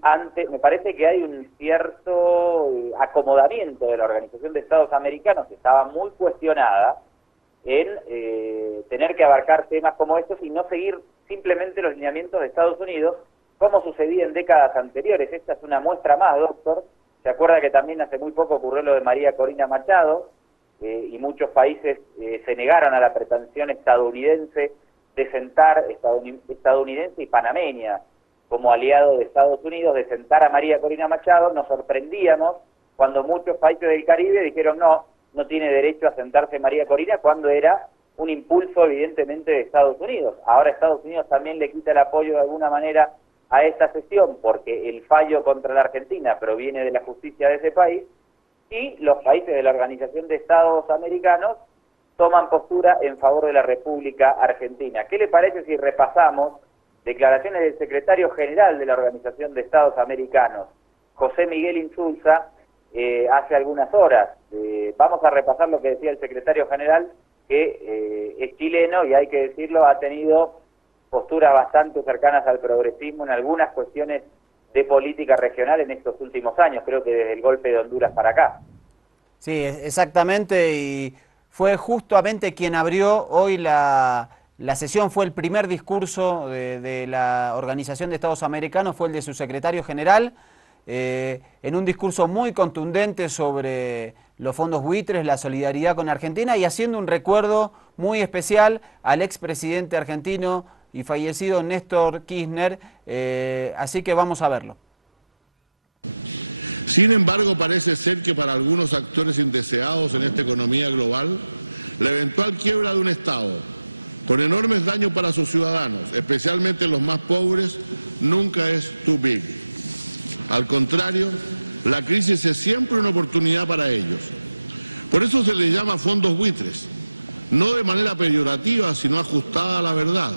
me parece que hay un cierto acomodamiento de la Organización de Estados Americanos, que estaba muy cuestionada, en tener que abarcar temas como estos y no seguir simplemente los lineamientos de Estados Unidos, como sucedía en décadas anteriores. Esta es una muestra más, doctor. Se acuerda que también hace muy poco ocurrió lo de María Corina Machado, y muchos países se negaron a la pretensión estadounidense de sentar, estadounidense y panameña, como aliado de Estados Unidos, de sentar a María Corina Machado. Nos sorprendíamos cuando muchos países del Caribe dijeron no tiene derecho a sentarse María Corina, cuando era un impulso evidentemente de Estados Unidos. Ahora Estados Unidos también le quita el apoyo de alguna manera a esta sesión, porque el fallo contra la Argentina proviene de la justicia de ese país, y los países de la Organización de Estados Americanos toman postura en favor de la República Argentina. ¿Qué le parece si repasamos declaraciones del secretario general de la Organización de Estados Americanos, José Miguel Insulza, hace algunas horas? Vamos a repasar lo que decía el secretario general, que es chileno y, hay que decirlo, ha tenido posturas bastante cercanas al progresismo en algunas cuestiones de política regional en estos últimos años, creo que desde el golpe de Honduras para acá. Sí, exactamente, y fue justamente quien abrió hoy la sesión. Fue el primer discurso de la Organización de Estados Americanos, fue el de su secretario general, en un discurso muy contundente sobre los fondos buitres, la solidaridad con Argentina, y haciendo un recuerdo muy especial al expresidente argentino y fallecido Néstor Kirchner, así que vamos a verlo. Sin embargo, parece ser que para algunos actores indeseados en esta economía global, la eventual quiebra de un Estado, con enormes daños para sus ciudadanos, especialmente los más pobres, nunca es too big. Al contrario, la crisis es siempre una oportunidad para ellos. Por eso se les llama fondos buitres, no de manera peyorativa, sino ajustada a la verdad.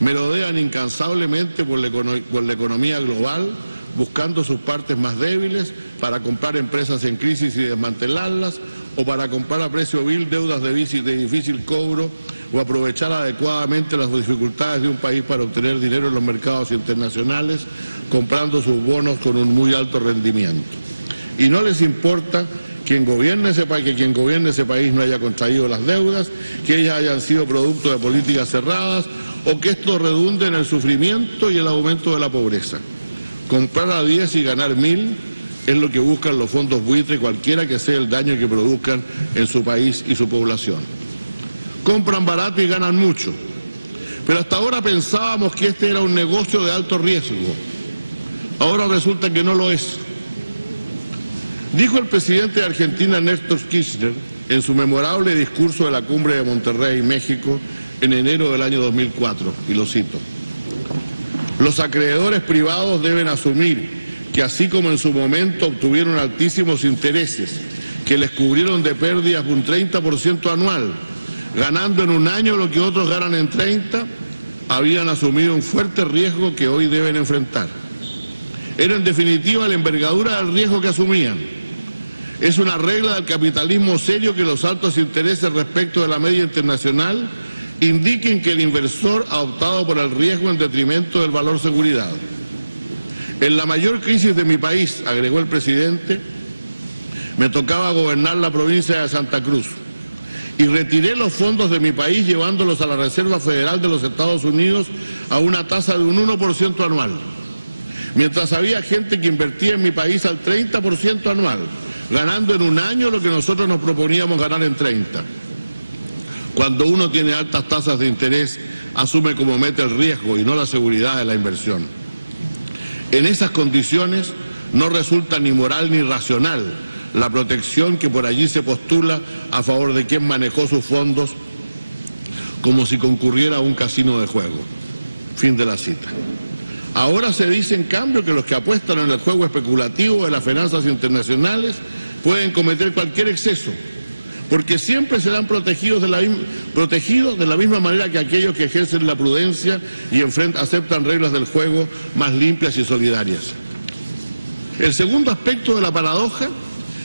Merodean incansablemente por la economía global, buscando sus partes más débiles para comprar empresas en crisis y desmantelarlas, o para comprar a precio vil deudas de difícil cobro, o aprovechar adecuadamente las dificultades de un país para obtener dinero en los mercados internacionales, comprando sus bonos con un muy alto rendimiento. Y no les importa que quien gobierne ese país no haya contraído las deudas, que ellas hayan sido producto de políticas cerradas, o que esto redunde en el sufrimiento y el aumento de la pobreza. Comprar a 10 y ganar 1000 es lo que buscan los fondos buitre, cualquiera que sea el daño que produzcan en su país y su población. Compran barato y ganan mucho, pero hasta ahora pensábamos que este era un negocio de alto riesgo. Ahora resulta que no lo es. Dijo el presidente de Argentina, Néstor Kirchner, en su memorable discurso de la Cumbre de Monterrey, México, en enero del año 2004, y lo cito: los acreedores privados deben asumir que así como en su momento obtuvieron altísimos intereses que les cubrieron de pérdidas un 30% anual, ganando en un año lo que otros ganan en 30, habían asumido un fuerte riesgo que hoy deben enfrentar. Era en definitiva la envergadura del riesgo que asumían. Es una regla del capitalismo serio que los altos intereses respecto de la media internacional indiquen que el inversor ha optado por el riesgo en detrimento del valor seguridad. En la mayor crisis de mi país, agregó el presidente, me tocaba gobernar la provincia de Santa Cruz y retiré los fondos de mi país llevándolos a la Reserva Federal de los Estados Unidos a una tasa de un 1% anual, mientras había gente que invertía en mi país al 30% anual, ganando en un año lo que nosotros nos proponíamos ganar en 30. Cuando uno tiene altas tasas de interés, asume como meta el riesgo y no la seguridad de la inversión. En esas condiciones no resulta ni moral ni racional la protección que por allí se postula a favor de quien manejó sus fondos como si concurriera a un casino de juego. Fin de la cita. Ahora se dice, en cambio, que los que apuestan en el juego especulativo de las finanzas internacionales pueden cometer cualquier exceso, porque siempre serán protegidos de la misma manera que aquellos que ejercen la prudencia y aceptan reglas del juego más limpias y solidarias. El segundo aspecto de la paradoja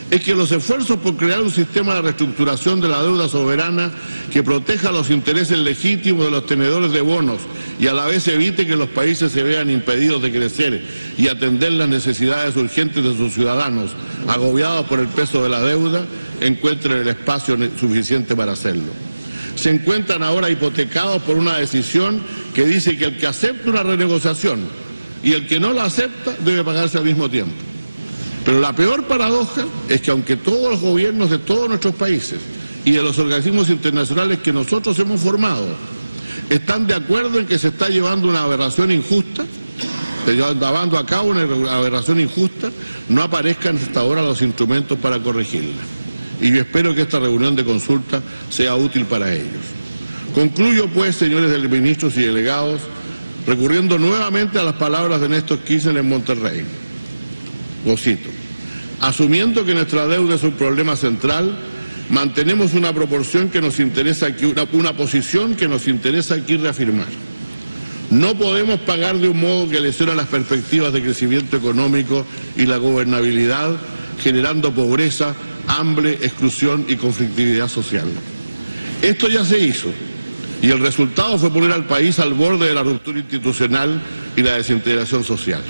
es que los esfuerzos por crear un sistema de reestructuración de la deuda soberana que proteja los intereses legítimos de los tenedores de bonos y a la vez evite que los países se vean impedidos de crecer y atender las necesidades urgentes de sus ciudadanos agobiados por el peso de la deuda, encuentren el espacio suficiente para hacerlo. Se encuentran ahora hipotecados por una decisión que dice que el que acepta una renegociación y el que no la acepta debe pagarse al mismo tiempo. Pero la peor paradoja es que aunque todos los gobiernos de todos nuestros países y de los organismos internacionales que nosotros hemos formado están de acuerdo en que se está llevando una aberración injusta, llevando a cabo una aberración injusta, no aparezcan hasta ahora los instrumentos para corregirla. Y yo espero que esta reunión de consulta sea útil para ellos. Concluyo, pues, señores ministros y delegados, recurriendo nuevamente a las palabras de Néstor Kirchner en Monterrey. Lo cito: asumiendo que nuestra deuda es un problema central, mantenemos una proporción que nos interesa aquí, una posición que nos interesa aquí reafirmar. No podemos pagar de un modo que lesiona las perspectivas de crecimiento económico y la gobernabilidad, generando pobreza, hambre, exclusión y conflictividad social. Esto ya se hizo y el resultado fue poner al país al borde de la ruptura institucional y la desintegración social.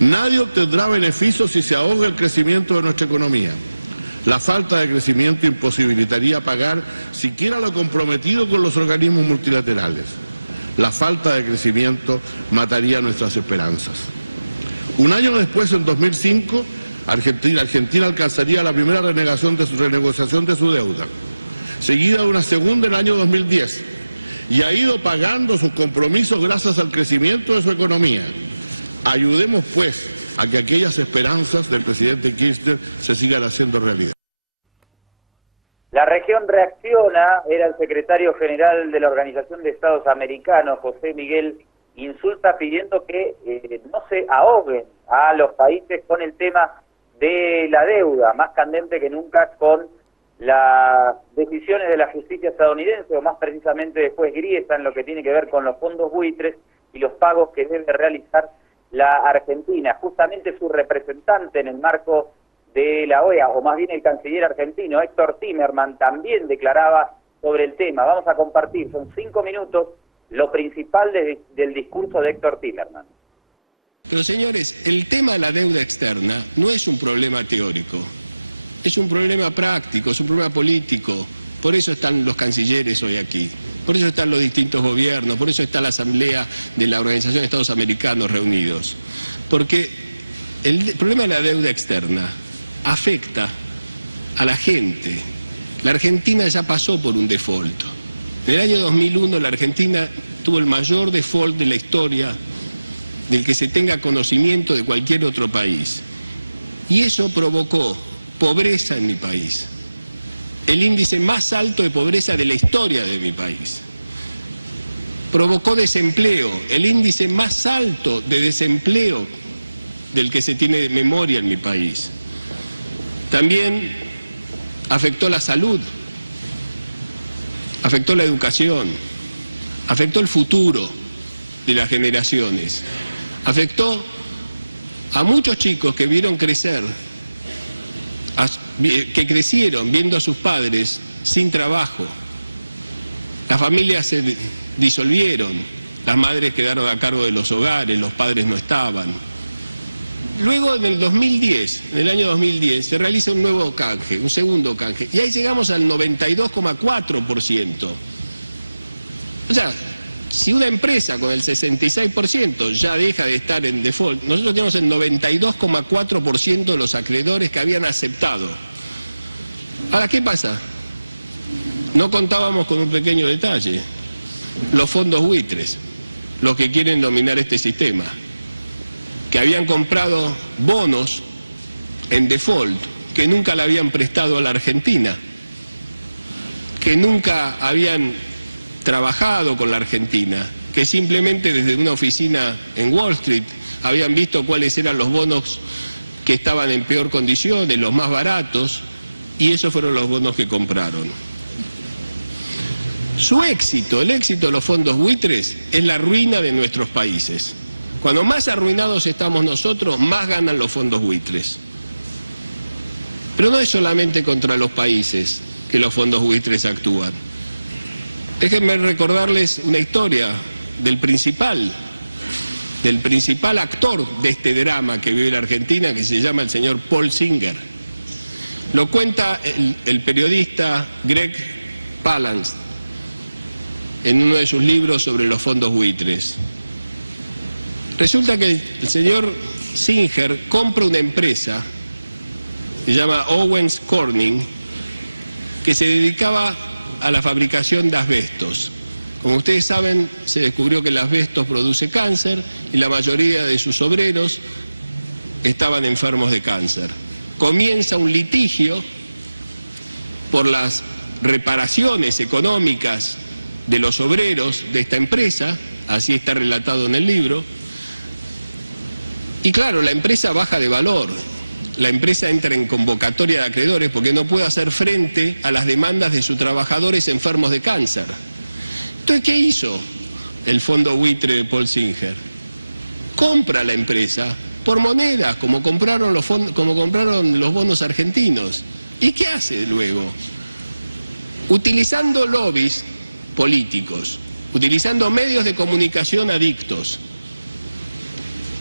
Nadie obtendrá beneficios si se ahoga el crecimiento de nuestra economía. La falta de crecimiento imposibilitaría pagar siquiera lo comprometido con los organismos multilaterales. La falta de crecimiento mataría nuestras esperanzas. Un año después, en 2005, Argentina alcanzaría la primera renegociación de su deuda, seguida de una segunda en el año 2010, y ha ido pagando sus compromisos gracias al crecimiento de su economía. Ayudemos, pues, a que aquellas esperanzas del presidente Kirchner se sigan haciendo realidad. La región reacciona, era el secretario general de la Organización de Estados Americanos, José Miguel Insulza, pidiendo que no se ahoguen a los países con el tema de la deuda, más candente que nunca con las decisiones de la justicia estadounidense, o más precisamente de juez Griesa, en lo que tiene que ver con los fondos buitres y los pagos que debe realizar la Argentina. Justamente su representante en el marco de la OEA, o más bien el canciller argentino, Héctor Timerman, también declaraba sobre el tema. Vamos a compartir, son 5 minutos, lo principal del discurso de Héctor Timerman. Pero señores, el tema de la deuda externa no es un problema teórico, es un problema práctico, es un problema político. Por eso están los cancilleres hoy aquí, por eso están los distintos gobiernos, por eso está la Asamblea de la Organización de Estados Americanos reunidos. Porque el problema de la deuda externa afecta a la gente. La Argentina ya pasó por un default. En el año 2001 la Argentina tuvo el mayor default de la historia del que se tenga conocimiento de cualquier otro país. Y eso provocó pobreza en mi país. El índice más alto de pobreza de la historia de mi país. Provocó desempleo, el índice más alto de desempleo del que se tiene memoria en mi país. También afectó la salud, afectó la educación, afectó el futuro de las generaciones, afectó a muchos chicos que vieron crecer, que crecieron viendo a sus padres sin trabajo. Las familias se disolvieron, las madres quedaron a cargo de los hogares, los padres no estaban. Luego en el 2010, en el año 2010, se realiza un nuevo canje, un segundo canje, y ahí llegamos al 92,4%. O sea, si una empresa con el 66% ya deja de estar en default, nosotros tenemos el 92,4% de los acreedores que habían aceptado. Ahora, ¿qué pasa? No contábamos con un pequeño detalle. Los fondos buitres, los que quieren dominar este sistema, que habían comprado bonos en default, que nunca la habían prestado a la Argentina, que nunca habían trabajado con la Argentina, que simplemente desde una oficina en Wall Street habían visto cuáles eran los bonos que estaban en peor condiciones, los más baratos, y esos fueron los bonos que compraron. Su éxito, el éxito de los fondos buitres, es la ruina de nuestros países. Cuando más arruinados estamos nosotros, más ganan los fondos buitres. Pero no es solamente contra los países que los fondos buitres actúan. Déjenme recordarles una historia del principal actor de este drama que vive la Argentina, que se llama el señor Paul Singer. Lo cuenta el periodista Greg Palast en uno de sus libros sobre los fondos buitres. Resulta que el señor Singer compra una empresa, se llama Owens Corning, que se dedicaba a la fabricación de asbestos. Como ustedes saben, se descubrió que el asbesto produce cáncer y la mayoría de sus obreros estaban enfermos de cáncer. Comienza un litigio por las reparaciones económicas de los obreros de esta empresa, así está relatado en el libro, y claro, la empresa baja de valor, la empresa entra en convocatoria de acreedores porque no puede hacer frente a las demandas de sus trabajadores enfermos de cáncer. Entonces, ¿qué hizo el fondo buitre de Paul Singer? Compra la empresa por monedas, como compraron los bonos argentinos. ¿Y qué hace luego? Utilizando lobbies políticos, utilizando medios de comunicación adictos,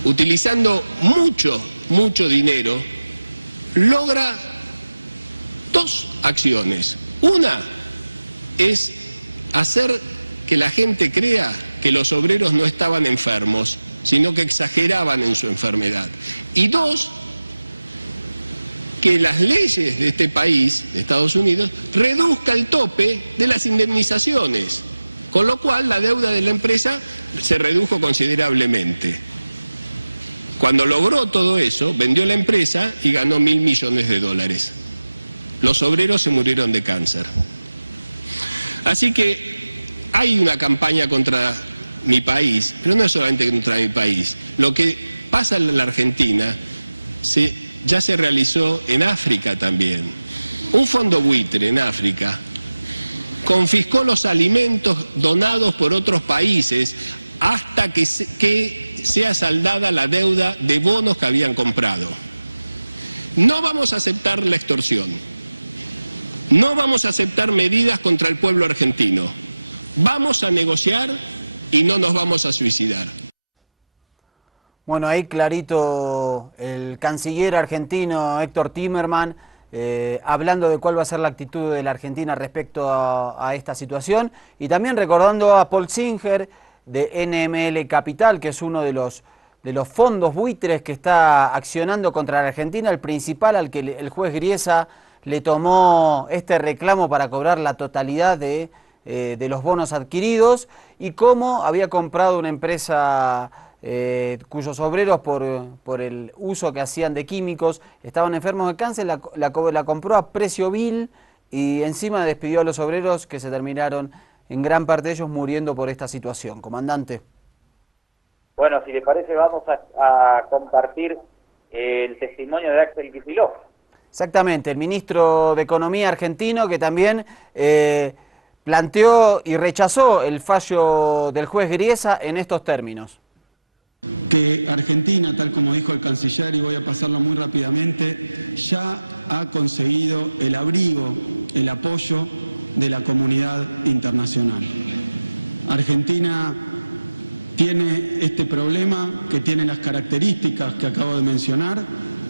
utilizando mucho dinero, logra dos acciones. Una es hacer que la gente crea que los obreros no estaban enfermos, sino que exageraban en su enfermedad. Y dos, que las leyes de este país, de Estados Unidos, reduzca el tope de las indemnizaciones, con lo cual la deuda de la empresa se redujo considerablemente. Cuando logró todo eso, vendió la empresa y ganó $1.000 millones. Los obreros se murieron de cáncer. Así que hay una campaña contra mi país, pero no es solamente contra mi país. Lo que pasa en la Argentina ya se realizó en África también. Un fondo buitre en África confiscó los alimentos donados por otros países hasta que sea saldada la deuda de bonos que habían comprado. No vamos a aceptar la extorsión. No vamos a aceptar medidas contra el pueblo argentino. Vamos a negociar y no nos vamos a suicidar. Bueno, ahí clarito el canciller argentino Héctor Timerman hablando de cuál va a ser la actitud de la Argentina respecto a esta situación, y también recordando a Paul Singer de NML Capital, que es uno de los fondos buitres que está accionando contra la Argentina, el principal al que el juez Griesa le tomó este reclamo para cobrar la totalidad de los bonos adquiridos, y cómo había comprado una empresa cuyos obreros por el uso que hacían de químicos estaban enfermos de cáncer, la compró a precio vil y encima despidió a los obreros, que se terminaron en gran parte de ellos muriendo por esta situación. Comandante. Bueno, si le parece, vamos a compartir el testimonio de Axel Kicillof. Exactamente, el ministro de Economía argentino, que también planteó y rechazó el fallo del juez Griesa en estos términos. Que Argentina, tal como dijo el canciller, y voy a pasarlo muy rápidamente, ya ha conseguido el abrigo, el apoyo de la comunidad internacional. Argentina tiene este problema que tiene las características que acabo de mencionar,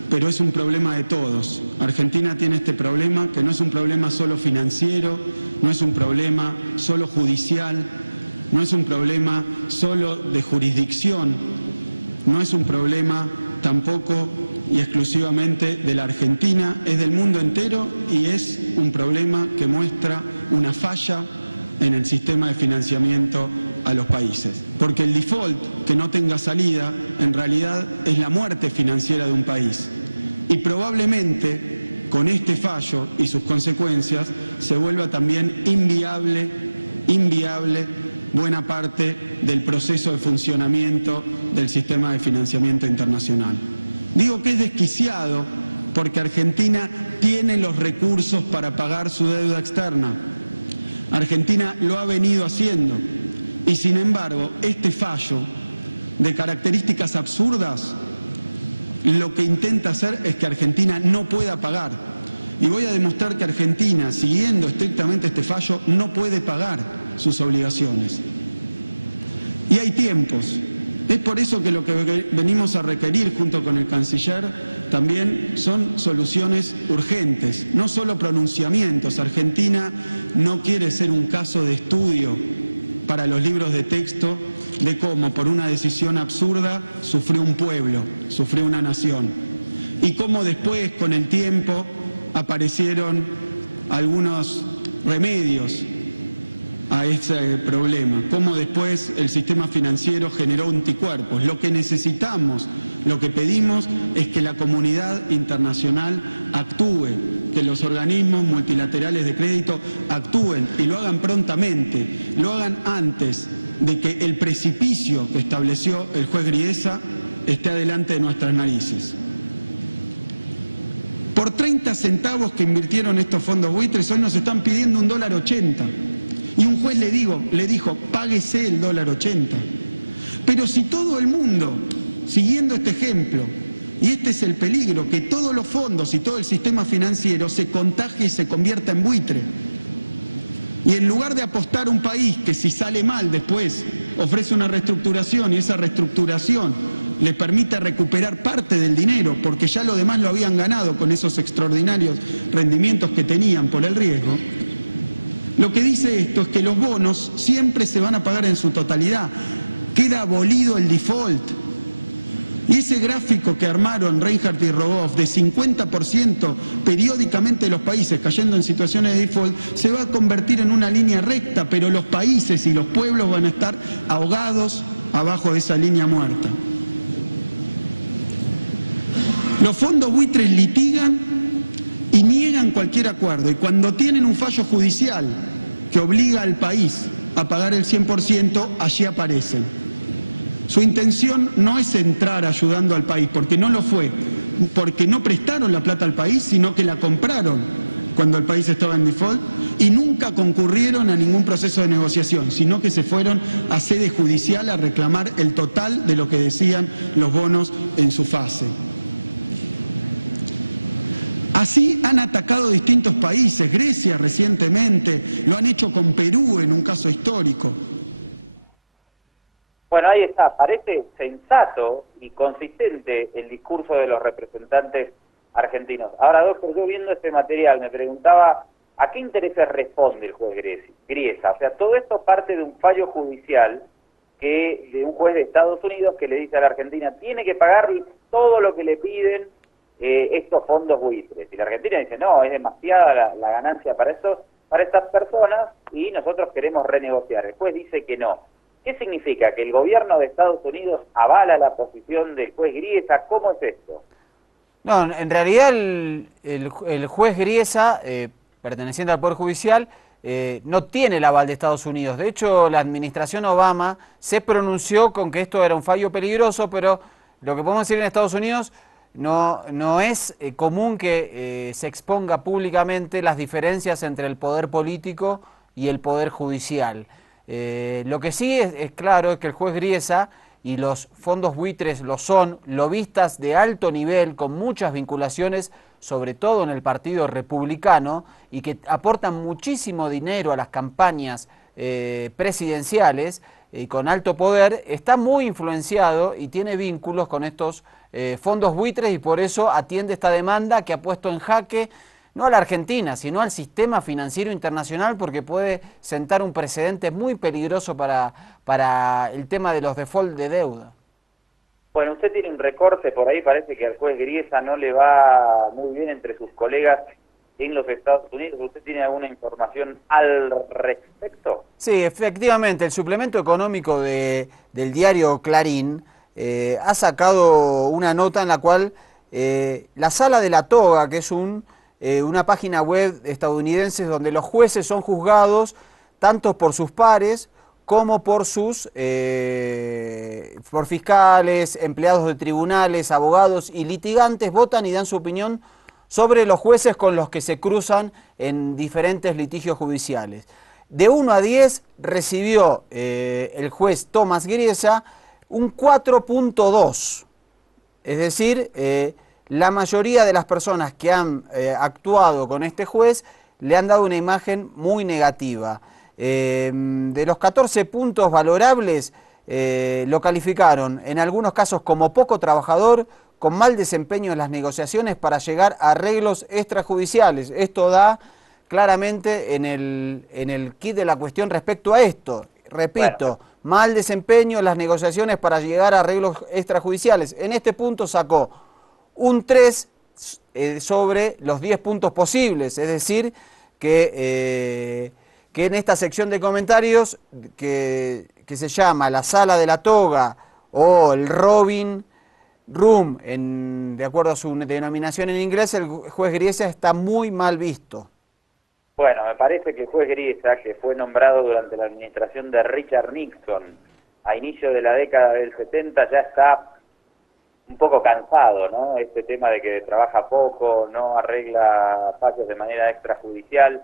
pero es un problema de todos. Argentina tiene este problema que no es un problema solo financiero, no es un problema solo judicial, no es un problema solo de jurisdicción, no es un problema tampoco y exclusivamente de la Argentina, es del mundo entero, y es un problema que muestra una falla en el sistema de financiamiento a los países. Porque el default, que no tenga salida, en realidad es la muerte financiera de un país. Y probablemente con este fallo y sus consecuencias se vuelva también inviable buena parte del proceso de funcionamiento del sistema de financiamiento internacional. Digo que es desquiciado porque Argentina tiene los recursos para pagar su deuda externa. Argentina lo ha venido haciendo y sin embargo este fallo de características absurdas lo que intenta hacer es que Argentina no pueda pagar. Y voy a demostrar que Argentina, siguiendo estrictamente este fallo, no puede pagar sus obligaciones. Y hay tiempos. Es por eso que lo que venimos a requerir junto con el canciller también son soluciones urgentes, no solo pronunciamientos. Argentina no quiere ser un caso de estudio para los libros de texto de cómo por una decisión absurda sufrió un pueblo, sufrió una nación. Y cómo después, con el tiempo, aparecieron algunos remedios a ese problema, cómo después el sistema financiero generó anticuerpos. Lo que necesitamos, lo que pedimos es que la comunidad internacional actúe, que los organismos multilaterales de crédito actúen y lo hagan prontamente, lo hagan antes de que el precipicio que estableció el juez Griesa esté adelante de nuestras narices. Por 30 centavos que invirtieron estos fondos buitres, hoy nos están pidiendo $1.80. Y un juez le dijo, páguese el $1.80. Pero si todo el mundo, siguiendo este ejemplo, y este es el peligro, que todos los fondos y todo el sistema financiero se contagie y se convierta en buitre. Y en lugar de apostar a un país que si sale mal después ofrece una reestructuración y esa reestructuración les permite recuperar parte del dinero, porque ya lo demás lo habían ganado con esos extraordinarios rendimientos que tenían por el riesgo, lo que dice esto es que los bonos siempre se van a pagar en su totalidad. Queda abolido el default. Y ese gráfico que armaron Reinhardt y Rogoff de 50% periódicamente de los países cayendo en situaciones de default se va a convertir en una línea recta, pero los países y los pueblos van a estar ahogados abajo de esa línea muerta. Los fondos buitres litigan y niegan cualquier acuerdo, y cuando tienen un fallo judicial que obliga al país a pagar el 100%, allí aparecen. Su intención no es entrar ayudando al país, porque no lo fue, porque no prestaron la plata al país, sino que la compraron cuando el país estaba en default, y nunca concurrieron a ningún proceso de negociación, sino que se fueron a sede judicial a reclamar el total de lo que decían los bonos en su fase. Así han atacado distintos países, Grecia recientemente, lo han hecho con Perú en un caso histórico. Bueno, ahí está, parece sensato y consistente el discurso de los representantes argentinos. Ahora, doctor, yo viendo este material me preguntaba ¿a qué intereses responde el juez Griesa? O sea, todo esto parte de un fallo judicial de un juez de Estados Unidos que le dice a la Argentina tiene que pagar todo lo que le piden estos fondos buitres. Y la Argentina dice, no, es demasiada la ganancia para estas personas y nosotros queremos renegociar. El juez dice que no. ¿Qué significa? ¿Que el gobierno de Estados Unidos avala la posición del juez Griesa? ¿Cómo es esto? No, en realidad el juez Griesa, perteneciente al Poder Judicial, no tiene el aval de Estados Unidos. De hecho, la administración Obama se pronunció con que esto era un fallo peligroso, pero lo que podemos decir en Estados Unidos no es común que se exponga públicamente las diferencias entre el poder político y el poder judicial. Lo que sí es claro es que el juez Griesa y los fondos buitres lo son lobistas de alto nivel con muchas vinculaciones, sobre todo en el Partido Republicano, y que aportan muchísimo dinero a las campañas presidenciales y con alto poder. Está muy influenciado y tiene vínculos con estos fondos buitres y por eso atiende esta demanda que ha puesto en jaque no a la Argentina, sino al sistema financiero internacional, porque puede sentar un precedente muy peligroso para el tema de los default de deuda. Bueno, usted tiene un recorte por ahí, parece que al juez Griesa no le va muy bien entre sus colegas en los Estados Unidos. ¿Usted tiene alguna información al respecto? Sí, efectivamente, el suplemento económico del diario Clarín ha sacado una nota en la cual la Sala de la Toga, que es un una página web estadounidense donde los jueces son juzgados tanto por sus pares como por por fiscales, empleados de tribunales, abogados y litigantes, votan y dan su opinión sobre los jueces con los que se cruzan en diferentes litigios judiciales. De 1 a 10 recibió el juez Tomás Griesa un 4.2, es decir, la mayoría de las personas que han actuado con este juez le han dado una imagen muy negativa. De los 14 puntos valorables, lo calificaron en algunos casos como poco trabajador, con mal desempeño en las negociaciones para llegar a arreglos extrajudiciales. Esto da claramente en el kit de la cuestión respecto a esto. Repito, mal desempeño en las negociaciones para llegar a arreglos extrajudiciales. En este punto sacó un 3 sobre los 10 puntos posibles, es decir, que en esta sección de comentarios que se llama la sala de la toga o el Robin Room, de acuerdo a su denominación en inglés, el juez Griesa está muy mal visto. Bueno, me parece que el juez Griesa, que fue nombrado durante la administración de Richard Nixon a inicio de la década del 70, ya está un poco cansado, ¿no? Este tema de que trabaja poco, no arregla fallos de manera extrajudicial.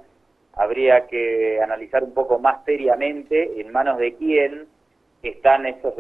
Habría que analizar un poco más seriamente en manos de quién están estos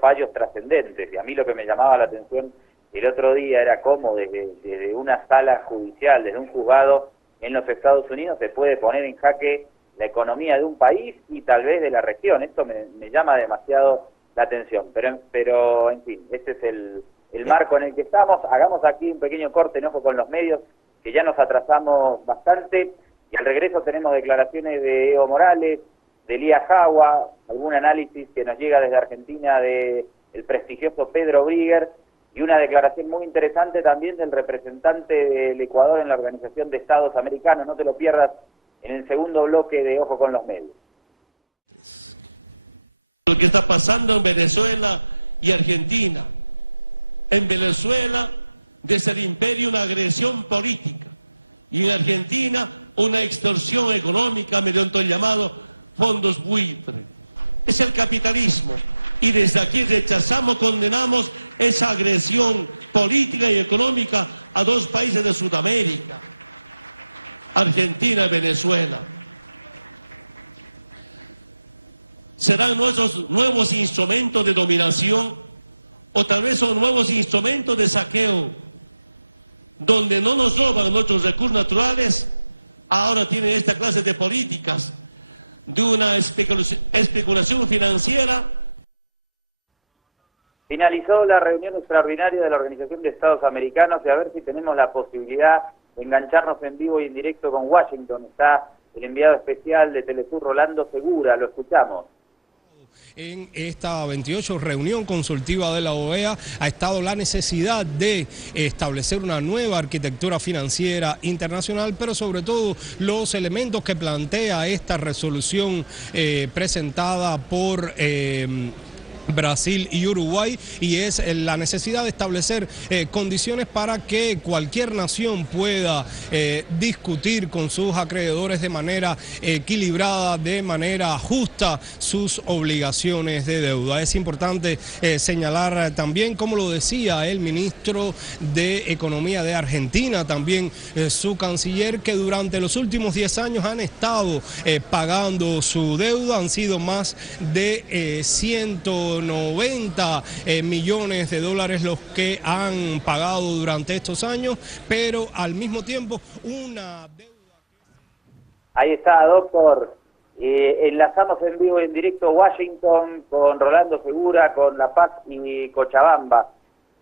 fallos trascendentes. Y a mí lo que me llamaba la atención el otro día era cómo desde una sala judicial, desde un juzgado en los Estados Unidos, se puede poner en jaque la economía de un país y tal vez de la región. Esto me llama demasiado la atención. Pero en fin, este es el marco en el que estamos. Hagamos aquí un pequeño corte en Ojo con los Medios, que ya nos atrasamos bastante. Y al regreso tenemos declaraciones de Evo Morales, de Elías Jagua, algún análisis que nos llega desde Argentina del prestigioso Pedro Brigger, y una declaración muy interesante también del representante del Ecuador en la Organización de Estados Americanos. No te lo pierdas en el segundo bloque de Ojo con los Medios. Lo que está pasando en Venezuela y Argentina. En Venezuela, desde el imperio, una agresión política. Y en Argentina, una extorsión económica mediante el llamado fondos buitre. Es el capitalismo. Y desde aquí rechazamos, condenamos esa agresión política y económica a dos países de Sudamérica, Argentina y Venezuela. ¿Serán nuestros nuevos instrumentos de dominación o tal vez son nuevos instrumentos de saqueo, donde no nos roban nuestros recursos naturales? Ahora tienen esta clase de políticas de una especulación financiera. Finalizó la reunión extraordinaria de la Organización de Estados Americanos y a ver si tenemos la posibilidad de engancharnos en vivo y en directo con Washington. Está el enviado especial de Telesur, Rolando Segura, lo escuchamos. En esta 28 reunión consultiva de la OEA ha estado la necesidad de establecer una nueva arquitectura financiera internacional, pero sobre todo los elementos que plantea esta resolución presentada por Brasil y Uruguay, y es la necesidad de establecer condiciones para que cualquier nación pueda discutir con sus acreedores de manera equilibrada, de manera justa, sus obligaciones de deuda. Es importante señalar también, como lo decía el ministro de Economía de Argentina, también su canciller, que durante los últimos 10 años han estado pagando su deuda. Han sido más de 190 millones de dólares los que han pagado durante estos años, pero al mismo tiempo una deuda... Ahí está, doctor. Enlazamos en vivo y en directo Washington con Rolando Segura, con La Paz y Cochabamba.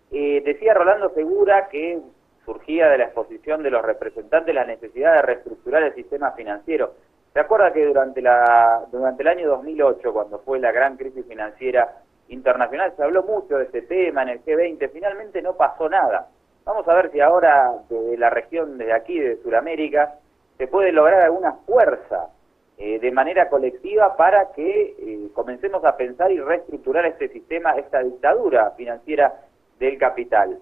Decía Rolando Segura que surgía de la exposición de los representantes la necesidad de reestructurar el sistema financiero. ¿Se acuerda que durante el año 2008, cuando fue la gran crisis financiera internacional, se habló mucho de este tema en el G20? Finalmente no pasó nada. Vamos a ver si ahora desde la región, desde aquí, de Sudamérica, se puede lograr alguna fuerza de manera colectiva para que comencemos a pensar y reestructurar este sistema, esta dictadura financiera del capital.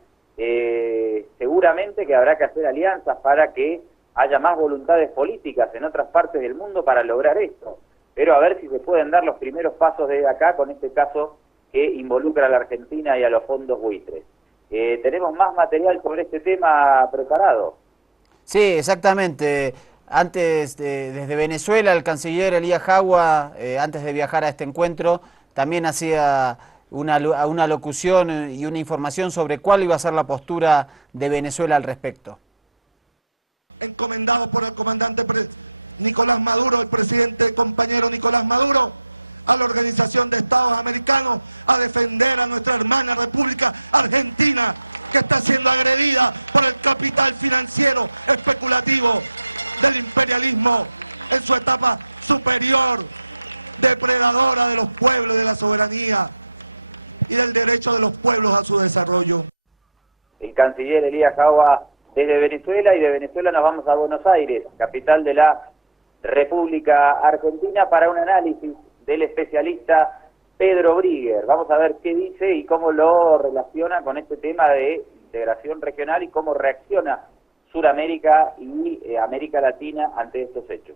Seguramente que habrá que hacer alianzas para que haya más voluntades políticas en otras partes del mundo para lograr esto. Pero a ver si se pueden dar los primeros pasos desde acá con este caso que involucra a la Argentina y a los fondos buitres. Tenemos más material sobre este tema preparado. Sí, exactamente. Antes, desde Venezuela, el canciller Elías Jagua, antes de viajar a este encuentro, también hacía una locución y una información sobre cuál iba a ser la postura de Venezuela al respecto. Encomendado por el comandante Nicolás Maduro, el presidente compañero Nicolás Maduro, a la Organización de Estados Americanos, a defender a nuestra hermana República Argentina, que está siendo agredida por el capital financiero especulativo del imperialismo en su etapa superior, depredadora de los pueblos, de la soberanía y del derecho de los pueblos a su desarrollo. El canciller Elías Jagua desde Venezuela, y de Venezuela nos vamos a Buenos Aires, capital de la República Argentina, para un análisis del especialista Pedro Brigger. Vamos a ver qué dice y cómo lo relaciona con este tema de integración regional y cómo reacciona Sudamérica y América Latina ante estos hechos.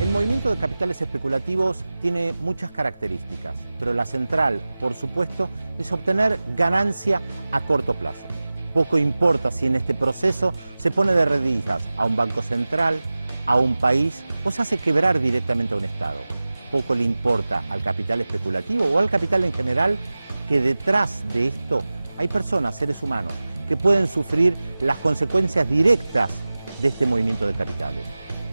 El movimiento de capitales especulativos tiene muchas características, pero la central, por supuesto, es obtener ganancia a corto plazo. Poco importa si en este proceso se pone de rodillas a un banco central, a un país o se hace quebrar directamente a un Estado. Poco le importa al capital especulativo o al capital en general que detrás de esto hay personas, seres humanos, que pueden sufrir las consecuencias directas de este movimiento de capitales.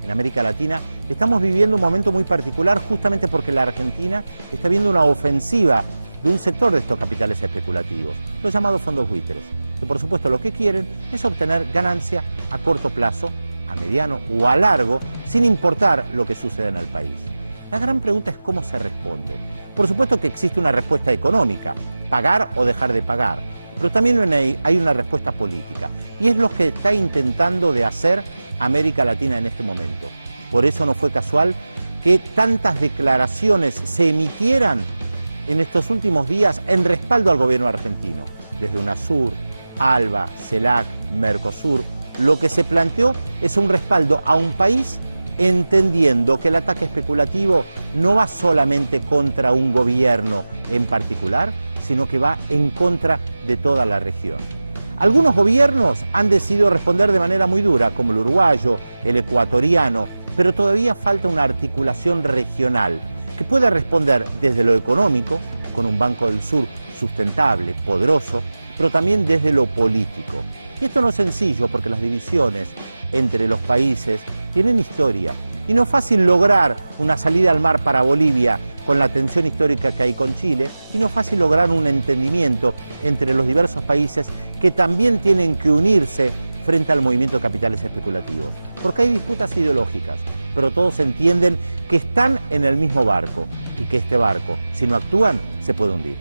En América Latina estamos viviendo un momento muy particular justamente porque la Argentina está viendo una ofensiva de un sector de estos capitales especulativos, los llamados fondos buitres, que por supuesto lo que quieren es obtener ganancia a corto plazo, a mediano o a largo, sin importar lo que suceda en el país. La gran pregunta es cómo se responde. Por supuesto que existe una respuesta económica, pagar o dejar de pagar, pero también hay una respuesta política, y es lo que está intentando de hacer América Latina en este momento. Por eso no fue casual que tantas declaraciones se emitieran en estos últimos días en respaldo al gobierno argentino, desde UNASUR, ALBA, CELAC, Mercosur. Lo que se planteó es un respaldo a un país entendiendo que el ataque especulativo no va solamente contra un gobierno en particular, sino que va en contra de toda la región. Algunos gobiernos han decidido responder de manera muy dura, como el uruguayo, el ecuatoriano, pero todavía falta una articulación regional que pueda responder desde lo económico, con un Banco del Sur sustentable, poderoso, pero también desde lo político. Y esto no es sencillo porque las divisiones entre los países tienen historia. Y no es fácil lograr una salida al mar para Bolivia con la tensión histórica que hay con Chile, y no es fácil lograr un entendimiento entre los diversos países que también tienen que unirse frente al movimiento de capitales especulativos. Porque hay disputas ideológicas, pero todos entienden que están en el mismo barco y que este barco, si no actúan, se puede hundir.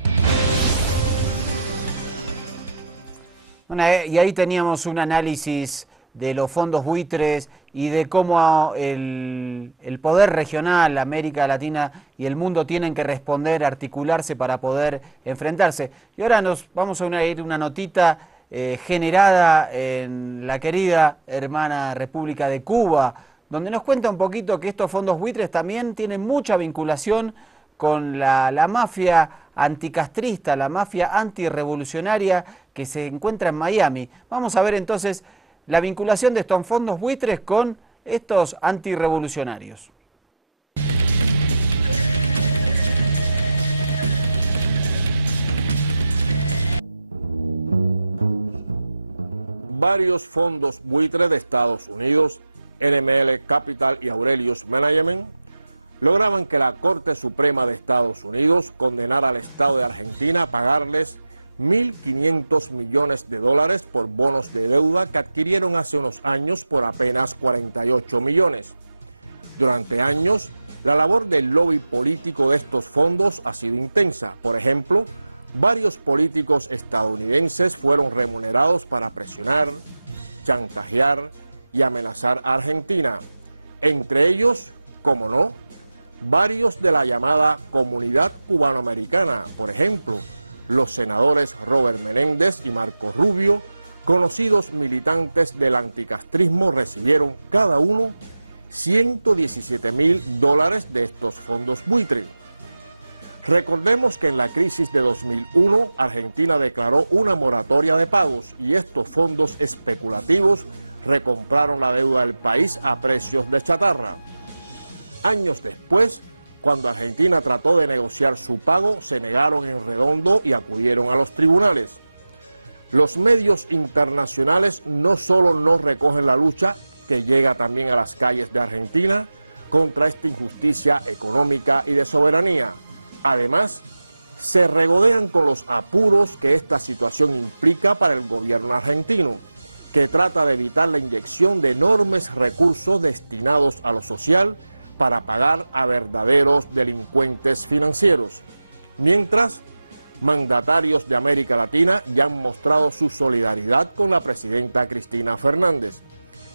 Bueno, y ahí teníamos un análisis de los fondos buitres y de cómo el poder regional, América Latina y el mundo tienen que responder, articularse para poder enfrentarse. Y ahora nos vamos a ir una notita generada en la querida hermana República de Cuba, donde nos cuenta un poquito que estos fondos buitres también tienen mucha vinculación con la mafia anticastrista, la mafia antirrevolucionaria que se encuentra en Miami. Vamos a ver entonces la vinculación de estos fondos buitres con estos antirrevolucionarios. Varios fondos buitres de Estados Unidos, NML Capital y Aurelius Management, lograban que la Corte Suprema de Estados Unidos condenara al Estado de Argentina a pagarles 1.500 millones de dólares por bonos de deuda que adquirieron hace unos años por apenas 48 millones. Durante años, la labor del lobby político de estos fondos ha sido intensa. Por ejemplo, varios políticos estadounidenses fueron remunerados para presionar, chantajear y amenazar a Argentina. Entre ellos, como no, varios de la llamada Comunidad Cubanoamericana, por ejemplo, los senadores Robert Menéndez y Marco Rubio, conocidos militantes del anticastrismo recibieron cada uno $117.000 de estos fondos buitre. Recordemos que en la crisis de 2001, Argentina declaró una moratoria de pagos y estos fondos especulativos recompraron la deuda del país a precios de chatarra. Años después, cuando Argentina trató de negociar su pago, se negaron en redondo y acudieron a los tribunales. Los medios internacionales no solo no recogen la lucha, que llega también a las calles de Argentina, contra esta injusticia económica y de soberanía. Además, se regodean con los apuros que esta situación implica para el gobierno argentino, que trata de evitar la inyección de enormes recursos destinados a lo social para pagar a verdaderos delincuentes financieros. Mientras, mandatarios de América Latina ya han mostrado su solidaridad con la presidenta Cristina Fernández.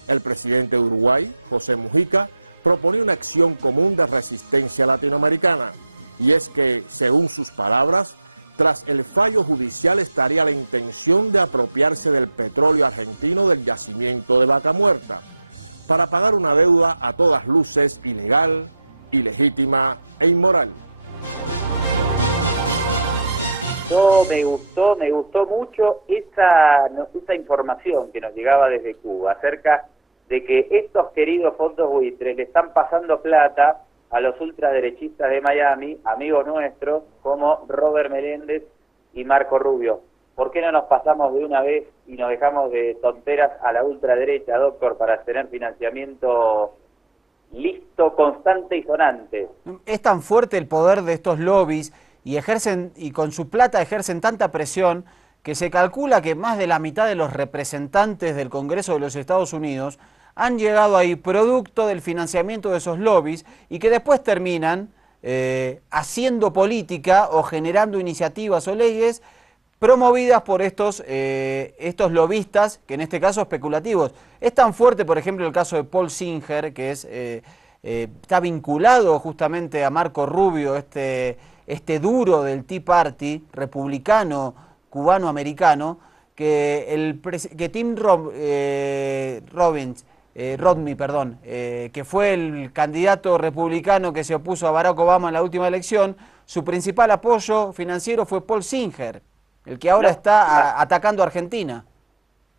El presidente de Uruguay, José Mujica, proponía una acción común de resistencia latinoamericana. Y es que, según sus palabras, tras el fallo judicial estaría la intención de apropiarse del petróleo argentino del yacimiento de Vaca Muerta, para pagar una deuda a todas luces ilegal, ilegítima e inmoral. Me gustó mucho esa información que nos llegaba desde Cuba acerca de que estos queridos fondos buitres le están pasando plata a los ultraderechistas de Miami, amigos nuestros, como Robert Meléndez y Marco Rubio. ¿Por qué no nos pasamos de una vez y nos dejamos de tonteras a la ultraderecha, doctor, para tener financiamiento listo, constante y sonante? Es tan fuerte el poder de estos lobbies y con su plata ejercen tanta presión que se calcula que más de la mitad de los representantes del Congreso de los Estados Unidos han llegado ahí producto del financiamiento de esos lobbies y que después terminan haciendo política o generando iniciativas o leyes promovidas por estos lobistas, que en este caso especulativos. Es tan fuerte, por ejemplo, el caso de Paul Singer, que está vinculado justamente a Marco Rubio, este duro del Tea Party, republicano, cubano-americano, que Tim Rodney, que fue el candidato republicano que se opuso a Barack Obama en la última elección, su principal apoyo financiero fue Paul Singer, el que ahora está atacando a Argentina.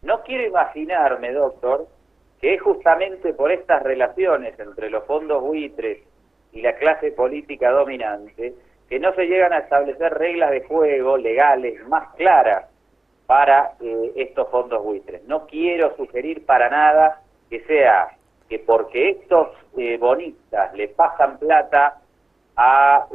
No quiero imaginarme, doctor, que es justamente por estas relaciones entre los fondos buitres y la clase política dominante que no se llegan a establecer reglas de juego legales más claras para estos fondos buitres. No quiero sugerir para nada que sea que porque estos bonistas le pasan plata a,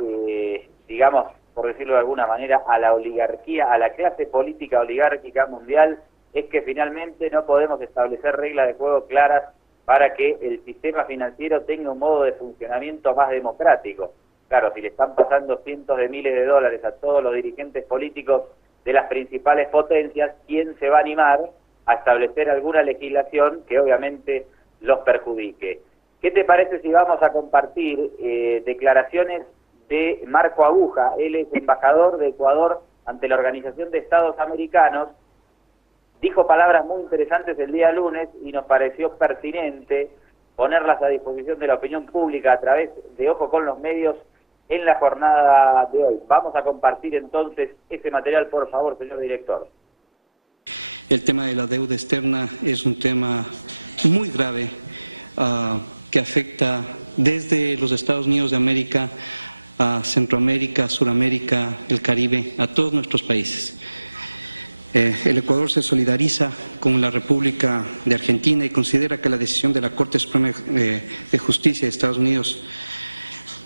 digamos, por decirlo de alguna manera, a la oligarquía, a la clase política oligárquica mundial, es que finalmente no podemos establecer reglas de juego claras para que el sistema financiero tenga un modo de funcionamiento más democrático. Claro, si le están pasando cientos de miles de dólares a todos los dirigentes políticos de las principales potencias, ¿quién se va a animar a establecer alguna legislación que obviamente los perjudique? ¿Qué te parece si vamos a compartir declaraciones de Marco Aguja? Él es embajador de Ecuador ante la Organización de Estados Americanos. Dijo palabras muy interesantes el día lunes y nos pareció pertinente ponerlas a disposición de la opinión pública a través de Ojo con los Medios en la jornada de hoy. Vamos a compartir entonces ese material, por favor, señor director. El tema de la deuda externa es un tema muy grave que afecta desde los Estados Unidos de América a Centroamérica, Suramérica, el Caribe, a todos nuestros países. El Ecuador se solidariza con la República de Argentina y considera que la decisión de la Corte Suprema de Justicia de Estados Unidos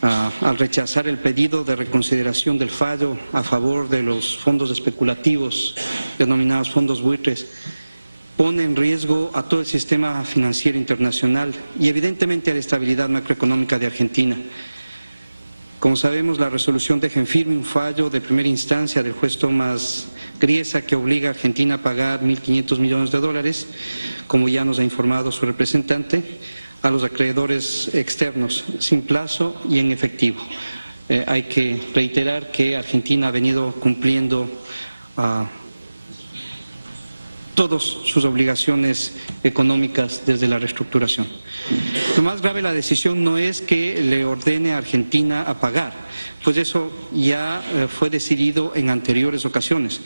al rechazar el pedido de reconsideración del fallo a favor de los fondos especulativos denominados fondos buitres pone en riesgo a todo el sistema financiero internacional y evidentemente a la estabilidad macroeconómica de Argentina. Como sabemos, la resolución deja en firme un fallo de primera instancia del juez Tomás Griesa que obliga a Argentina a pagar 1.500 millones de dólares, como ya nos ha informado su representante, a los acreedores externos, sin plazo y en efectivo. Hay que reiterar que Argentina ha venido cumpliendo todas sus obligaciones económicas desde la reestructuración. Lo más grave de la decisión no es que le ordene a Argentina a pagar, pues eso ya fue decidido en anteriores ocasiones.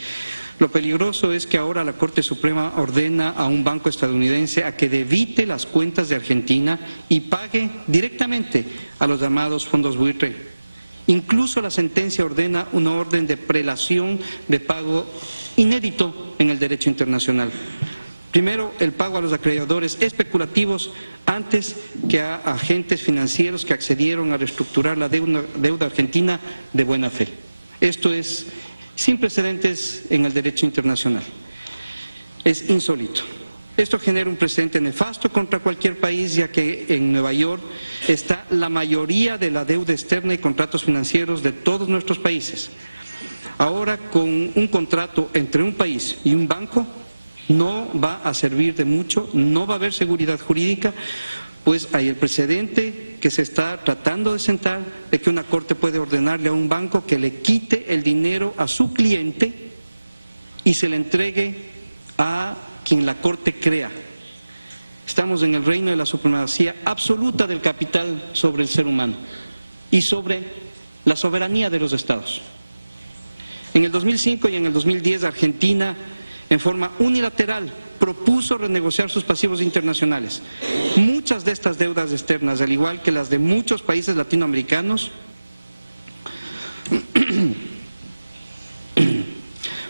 Lo peligroso es que ahora la Corte Suprema ordena a un banco estadounidense a que debite las cuentas de Argentina y pague directamente a los llamados fondos buitre. Incluso la sentencia ordena una orden de prelación de pago inédito en el derecho internacional. Primero, el pago a los acreedores especulativos antes que a agentes financieros que accedieron a reestructurar la deuda argentina de buena fe. Esto es sin precedentes en el derecho internacional. Es insólito. Esto genera un precedente nefasto contra cualquier país, ya que en Nueva York está la mayoría de la deuda externa y contratos financieros de todos nuestros países. Ahora, con un contrato entre un país y un banco, no va a servir de mucho, no va a haber seguridad jurídica, pues hay el precedente que se está tratando de sentar de que una corte puede ordenarle a un banco que le quite el dinero a su cliente y se le entregue a quien la corte crea. Estamos en el reino de la supremacía absoluta del capital sobre el ser humano y sobre la soberanía de los estados. En el 2005 y en el 2010 Argentina, en forma unilateral, propuso renegociar sus pasivos internacionales. Muchas de estas deudas externas, al igual que las de muchos países latinoamericanos,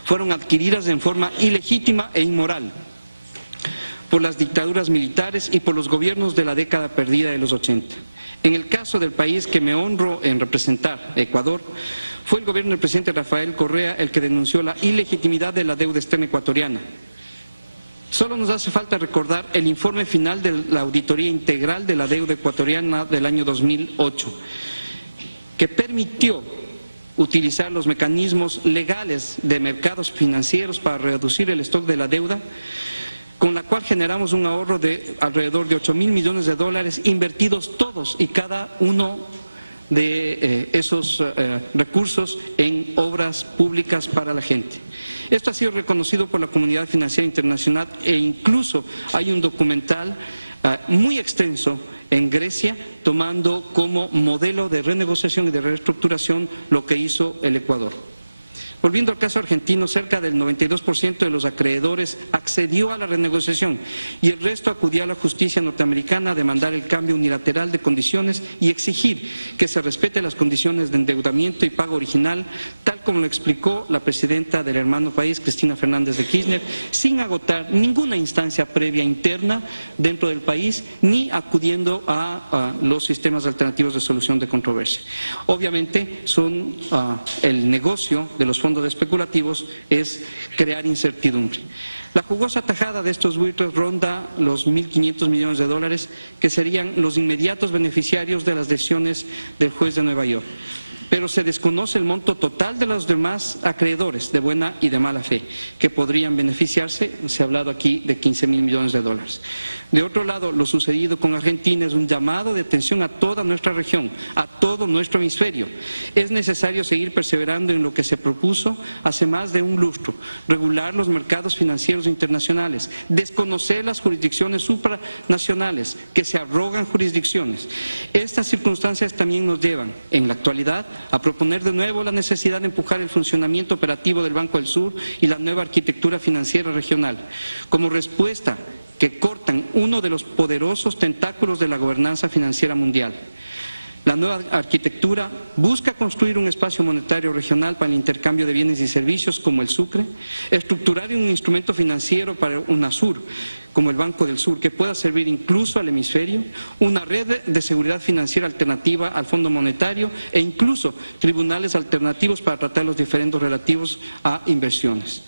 fueron adquiridas en forma ilegítima e inmoral por las dictaduras militares y por los gobiernos de la década perdida de los 80. En el caso del país que me honro en representar, Ecuador, fue el gobierno del presidente Rafael Correa el que denunció la ilegitimidad de la deuda externa ecuatoriana. Solo nos hace falta recordar el informe final de la auditoría integral de la deuda ecuatoriana del año 2008, que permitió utilizar los mecanismos legales de mercados financieros para reducir el stock de la deuda, con la cual generamos un ahorro de alrededor de 8.000 millones de dólares invertidos todos y cada uno de esos recursos en obras públicas para la gente. Esto ha sido reconocido por la comunidad financiera internacional e incluso hay un documental muy extenso en Grecia tomando como modelo de renegociación y de reestructuración lo que hizo el Ecuador. Volviendo al caso argentino, cerca del 92% de los acreedores accedió a la renegociación y el resto acudió a la justicia norteamericana a demandar el cambio unilateral de condiciones y exigir que se respete las condiciones de endeudamiento y pago original, tal como lo explicó la presidenta del hermano país, Cristina Fernández de Kirchner, sin agotar ninguna instancia previa interna dentro del país ni acudiendo a los sistemas alternativos de solución de controversia. Obviamente son el negocio de los fondos especulativos es crear incertidumbre. La jugosa tajada de estos buitres ronda los 1.500 millones de dólares que serían los inmediatos beneficiarios de las decisiones del juez de Nueva York. Pero se desconoce el monto total de los demás acreedores de buena y de mala fe que podrían beneficiarse. Se ha hablado aquí de 15.000 millones de dólares. De otro lado, lo sucedido con Argentina es un llamado de atención a toda nuestra región, a todo nuestro hemisferio. Es necesario seguir perseverando en lo que se propuso hace más de un lustro, regular los mercados financieros internacionales, desconocer las jurisdicciones supranacionales que se arrogan jurisdicciones. Estas circunstancias también nos llevan, en la actualidad, a proponer de nuevo la necesidad de empujar el funcionamiento operativo del Banco del Sur y la nueva arquitectura financiera regional, como respuesta que cortan uno de los poderosos tentáculos de la gobernanza financiera mundial. La nueva arquitectura busca construir un espacio monetario regional para el intercambio de bienes y servicios como el Sucre, estructurar un instrumento financiero para UNASUR, como el Banco del Sur, que pueda servir incluso al hemisferio, una red de seguridad financiera alternativa al Fondo Monetario e incluso tribunales alternativos para tratar los diferendos relativos a inversiones.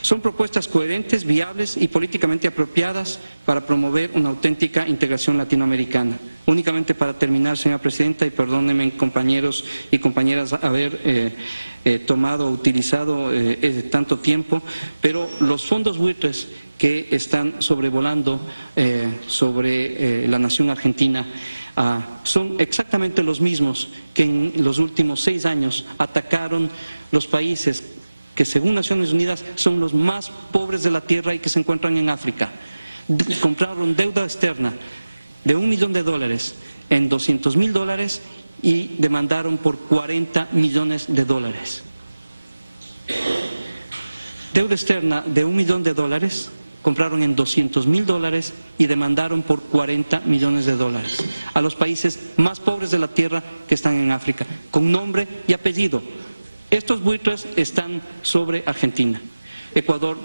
Son propuestas coherentes, viables y políticamente apropiadas para promover una auténtica integración latinoamericana. Únicamente para terminar, señora Presidenta, y perdónenme compañeros y compañeras haber tomado o utilizado tanto tiempo, pero los fondos buitres que están sobrevolando sobre la nación argentina son exactamente los mismos que en los últimos 6 años atacaron los países que según Naciones Unidas son los más pobres de la tierra y que se encuentran en África. Compraron deuda externa de $1 millón en $200.000 y demandaron por $40 millones. Deuda externa de $1 millón, compraron en $200.000 y demandaron por $40 millones a los países más pobres de la tierra que están en África, con nombre y apellido. Estos buitres están sobre Argentina. Ecuador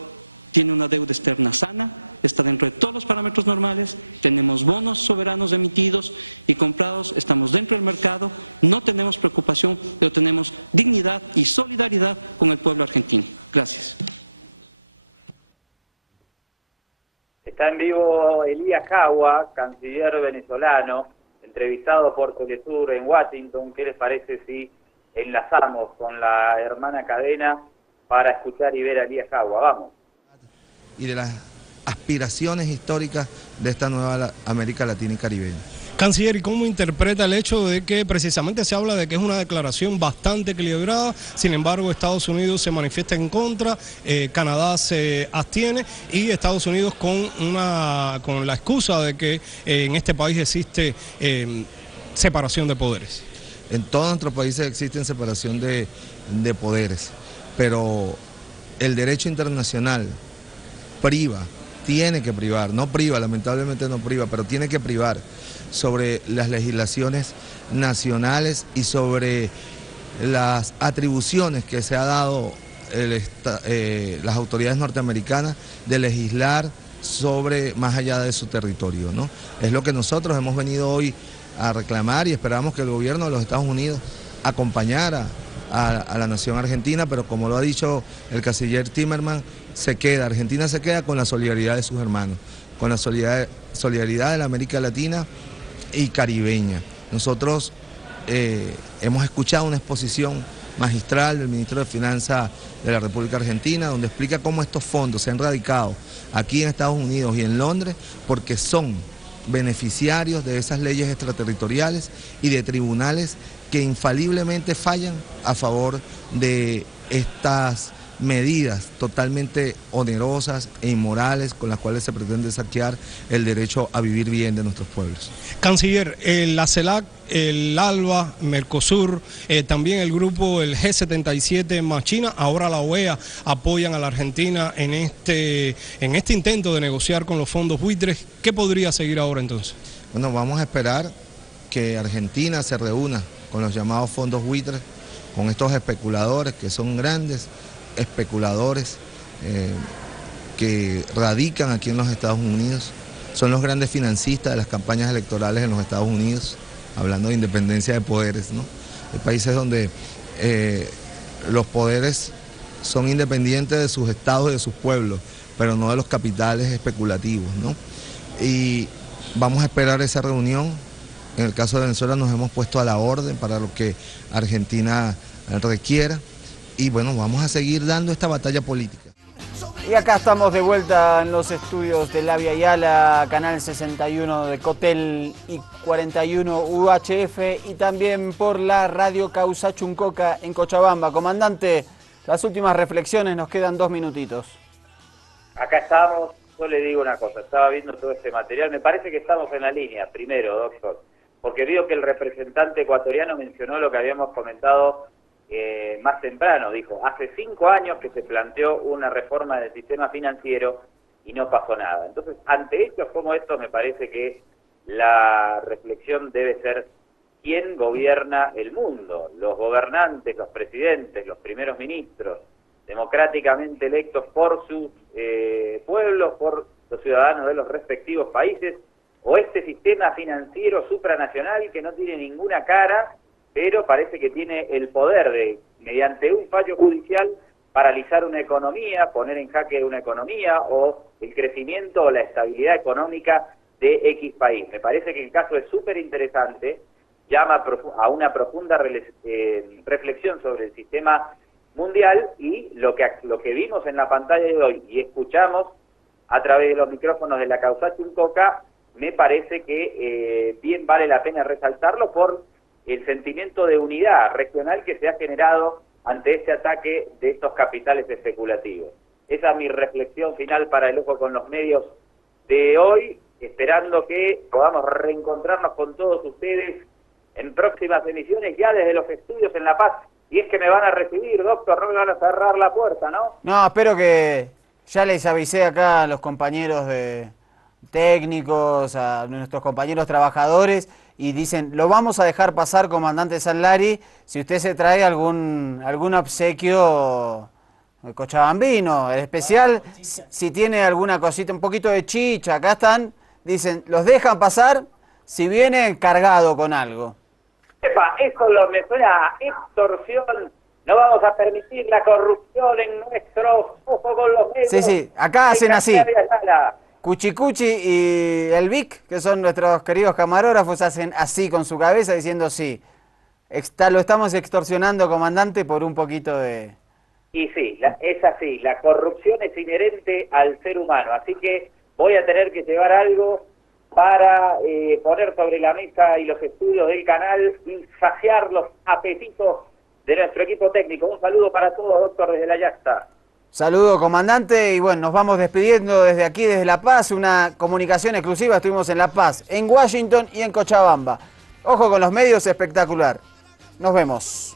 tiene una deuda externa sana, está dentro de todos los parámetros normales, tenemos bonos soberanos emitidos y comprados, estamos dentro del mercado, no tenemos preocupación, pero tenemos dignidad y solidaridad con el pueblo argentino. Gracias. Está en vivo Elías Jagua, canciller venezolano, entrevistado por Telesur en Washington. ¿Qué les parece si enlazamos con la hermana cadena para escuchar y ver a Elías Jagua? Vamos. Y de las aspiraciones históricas de esta nueva América Latina y Caribeña. Canciller, ¿y cómo interpreta el hecho de que precisamente se habla de que es una declaración bastante equilibrada, sin embargo Estados Unidos se manifiesta en contra, Canadá se abstiene y Estados Unidos con la excusa de que en este país existe separación de poderes? En todos nuestros países existen separación de poderes, pero el derecho internacional priva, tiene que privar, no priva, lamentablemente no priva, pero tiene que privar sobre las legislaciones nacionales y sobre las atribuciones que se ha dado las autoridades norteamericanas de legislar sobre más allá de su territorio, ¿no? Es lo que nosotros hemos venido hoy a reclamar y esperamos que el gobierno de los Estados Unidos acompañara a la nación argentina, pero como lo ha dicho el canciller Timmermans, Argentina se queda con la solidaridad de sus hermanos, con la solidaridad de la América Latina y caribeña. Nosotros hemos escuchado una exposición magistral del ministro de Finanzas de la República Argentina, donde explica cómo estos fondos se han radicado aquí en Estados Unidos y en Londres, porque son beneficiarios de esas leyes extraterritoriales y de tribunales que infaliblemente fallan a favor de estas medidas totalmente onerosas e inmorales con las cuales se pretende saquear el derecho a vivir bien de nuestros pueblos. Canciller, la CELAC, el ALBA, Mercosur, también el grupo, el G77 más China, ahora la OEA, apoyan a la Argentina en este intento de negociar con los fondos buitres. ¿Qué podría seguir ahora entonces? Bueno, vamos a esperar que Argentina se reúna con los llamados fondos buitres, con estos especuladores que son grandes especuladores que radican aquí en los Estados Unidos, son los grandes financistas de las campañas electorales en los Estados Unidos, hablando de independencia de poderes, ¿no? Hay países donde los poderes son independientes de sus estados y de sus pueblos, pero no de los capitales especulativos, ¿no? Y vamos a esperar esa reunión. En el caso de Venezuela nos hemos puesto a la orden para lo que Argentina requiera. Y bueno, vamos a seguir dando esta batalla política. Y acá estamos de vuelta en los estudios de Labia Yala, canal 61 de Cotel y 41 UHF y también por la radio Causachuncoca en Cochabamba. Comandante, las últimas reflexiones, nos quedan 2 minutitos. Acá estamos, yo le digo una cosa, estaba viendo todo este material, me parece que estamos en la línea, primero, doctor, porque veo que el representante ecuatoriano mencionó lo que habíamos comentado más temprano, dijo, hace 5 años que se planteó una reforma del sistema financiero y no pasó nada. Entonces, ante hechos como estos, me parece que la reflexión debe ser quién gobierna el mundo, los gobernantes, los presidentes, los primeros ministros, democráticamente electos por sus pueblos, por los ciudadanos de los respectivos países, o este sistema financiero supranacional que no tiene ninguna cara, pero parece que tiene el poder de, mediante un fallo judicial, paralizar una economía, poner en jaque una economía o el crecimiento o la estabilidad económica de X país. Me parece que el caso es súper interesante, llama a una profunda reflexión sobre el sistema mundial y lo que vimos en la pantalla de hoy y escuchamos a través de los micrófonos de la Causachuncoca, me parece que bien vale la pena resaltarlo por el sentimiento de unidad regional que se ha generado ante este ataque de estos capitales especulativos. Esa es mi reflexión final para el Ojo con los Medios de hoy, esperando que podamos reencontrarnos con todos ustedes en próximas emisiones, ya desde los estudios en La Paz. Y es que me van a recibir, doctor, no me van a cerrar la puerta, ¿no? No, espero que ya les avisé acá a los compañeros de técnicos, a nuestros compañeros trabajadores, y dicen, lo vamos a dejar pasar, comandante Sanlari, si usted se trae algún obsequio cochabambino, en especial si tiene alguna cosita, un poquito de chicha, acá están, dicen, los dejan pasar si viene cargado con algo. Epa, eso me suena a extorsión. No vamos a permitir la corrupción en nuestro Ojo con los Medios. Sí, sí, acá hacen así. Cuchicuchi y el Vic, que son nuestros queridos camarógrafos, hacen así con su cabeza diciendo sí. Lo estamos extorsionando, comandante, por un poquito de... Y sí, es así, la corrupción es inherente al ser humano, así que voy a tener que llevar algo para poner sobre la mesa y los estudios del canal y saciar los apetitos de nuestro equipo técnico. Un saludo para todos, doctor, desde la Yasta. Saludo, comandante, y bueno, nos vamos despidiendo desde aquí, desde La Paz, una comunicación exclusiva. Estuvimos en La Paz, en Washington y en Cochabamba. Ojo con los Medios, espectacular. Nos vemos.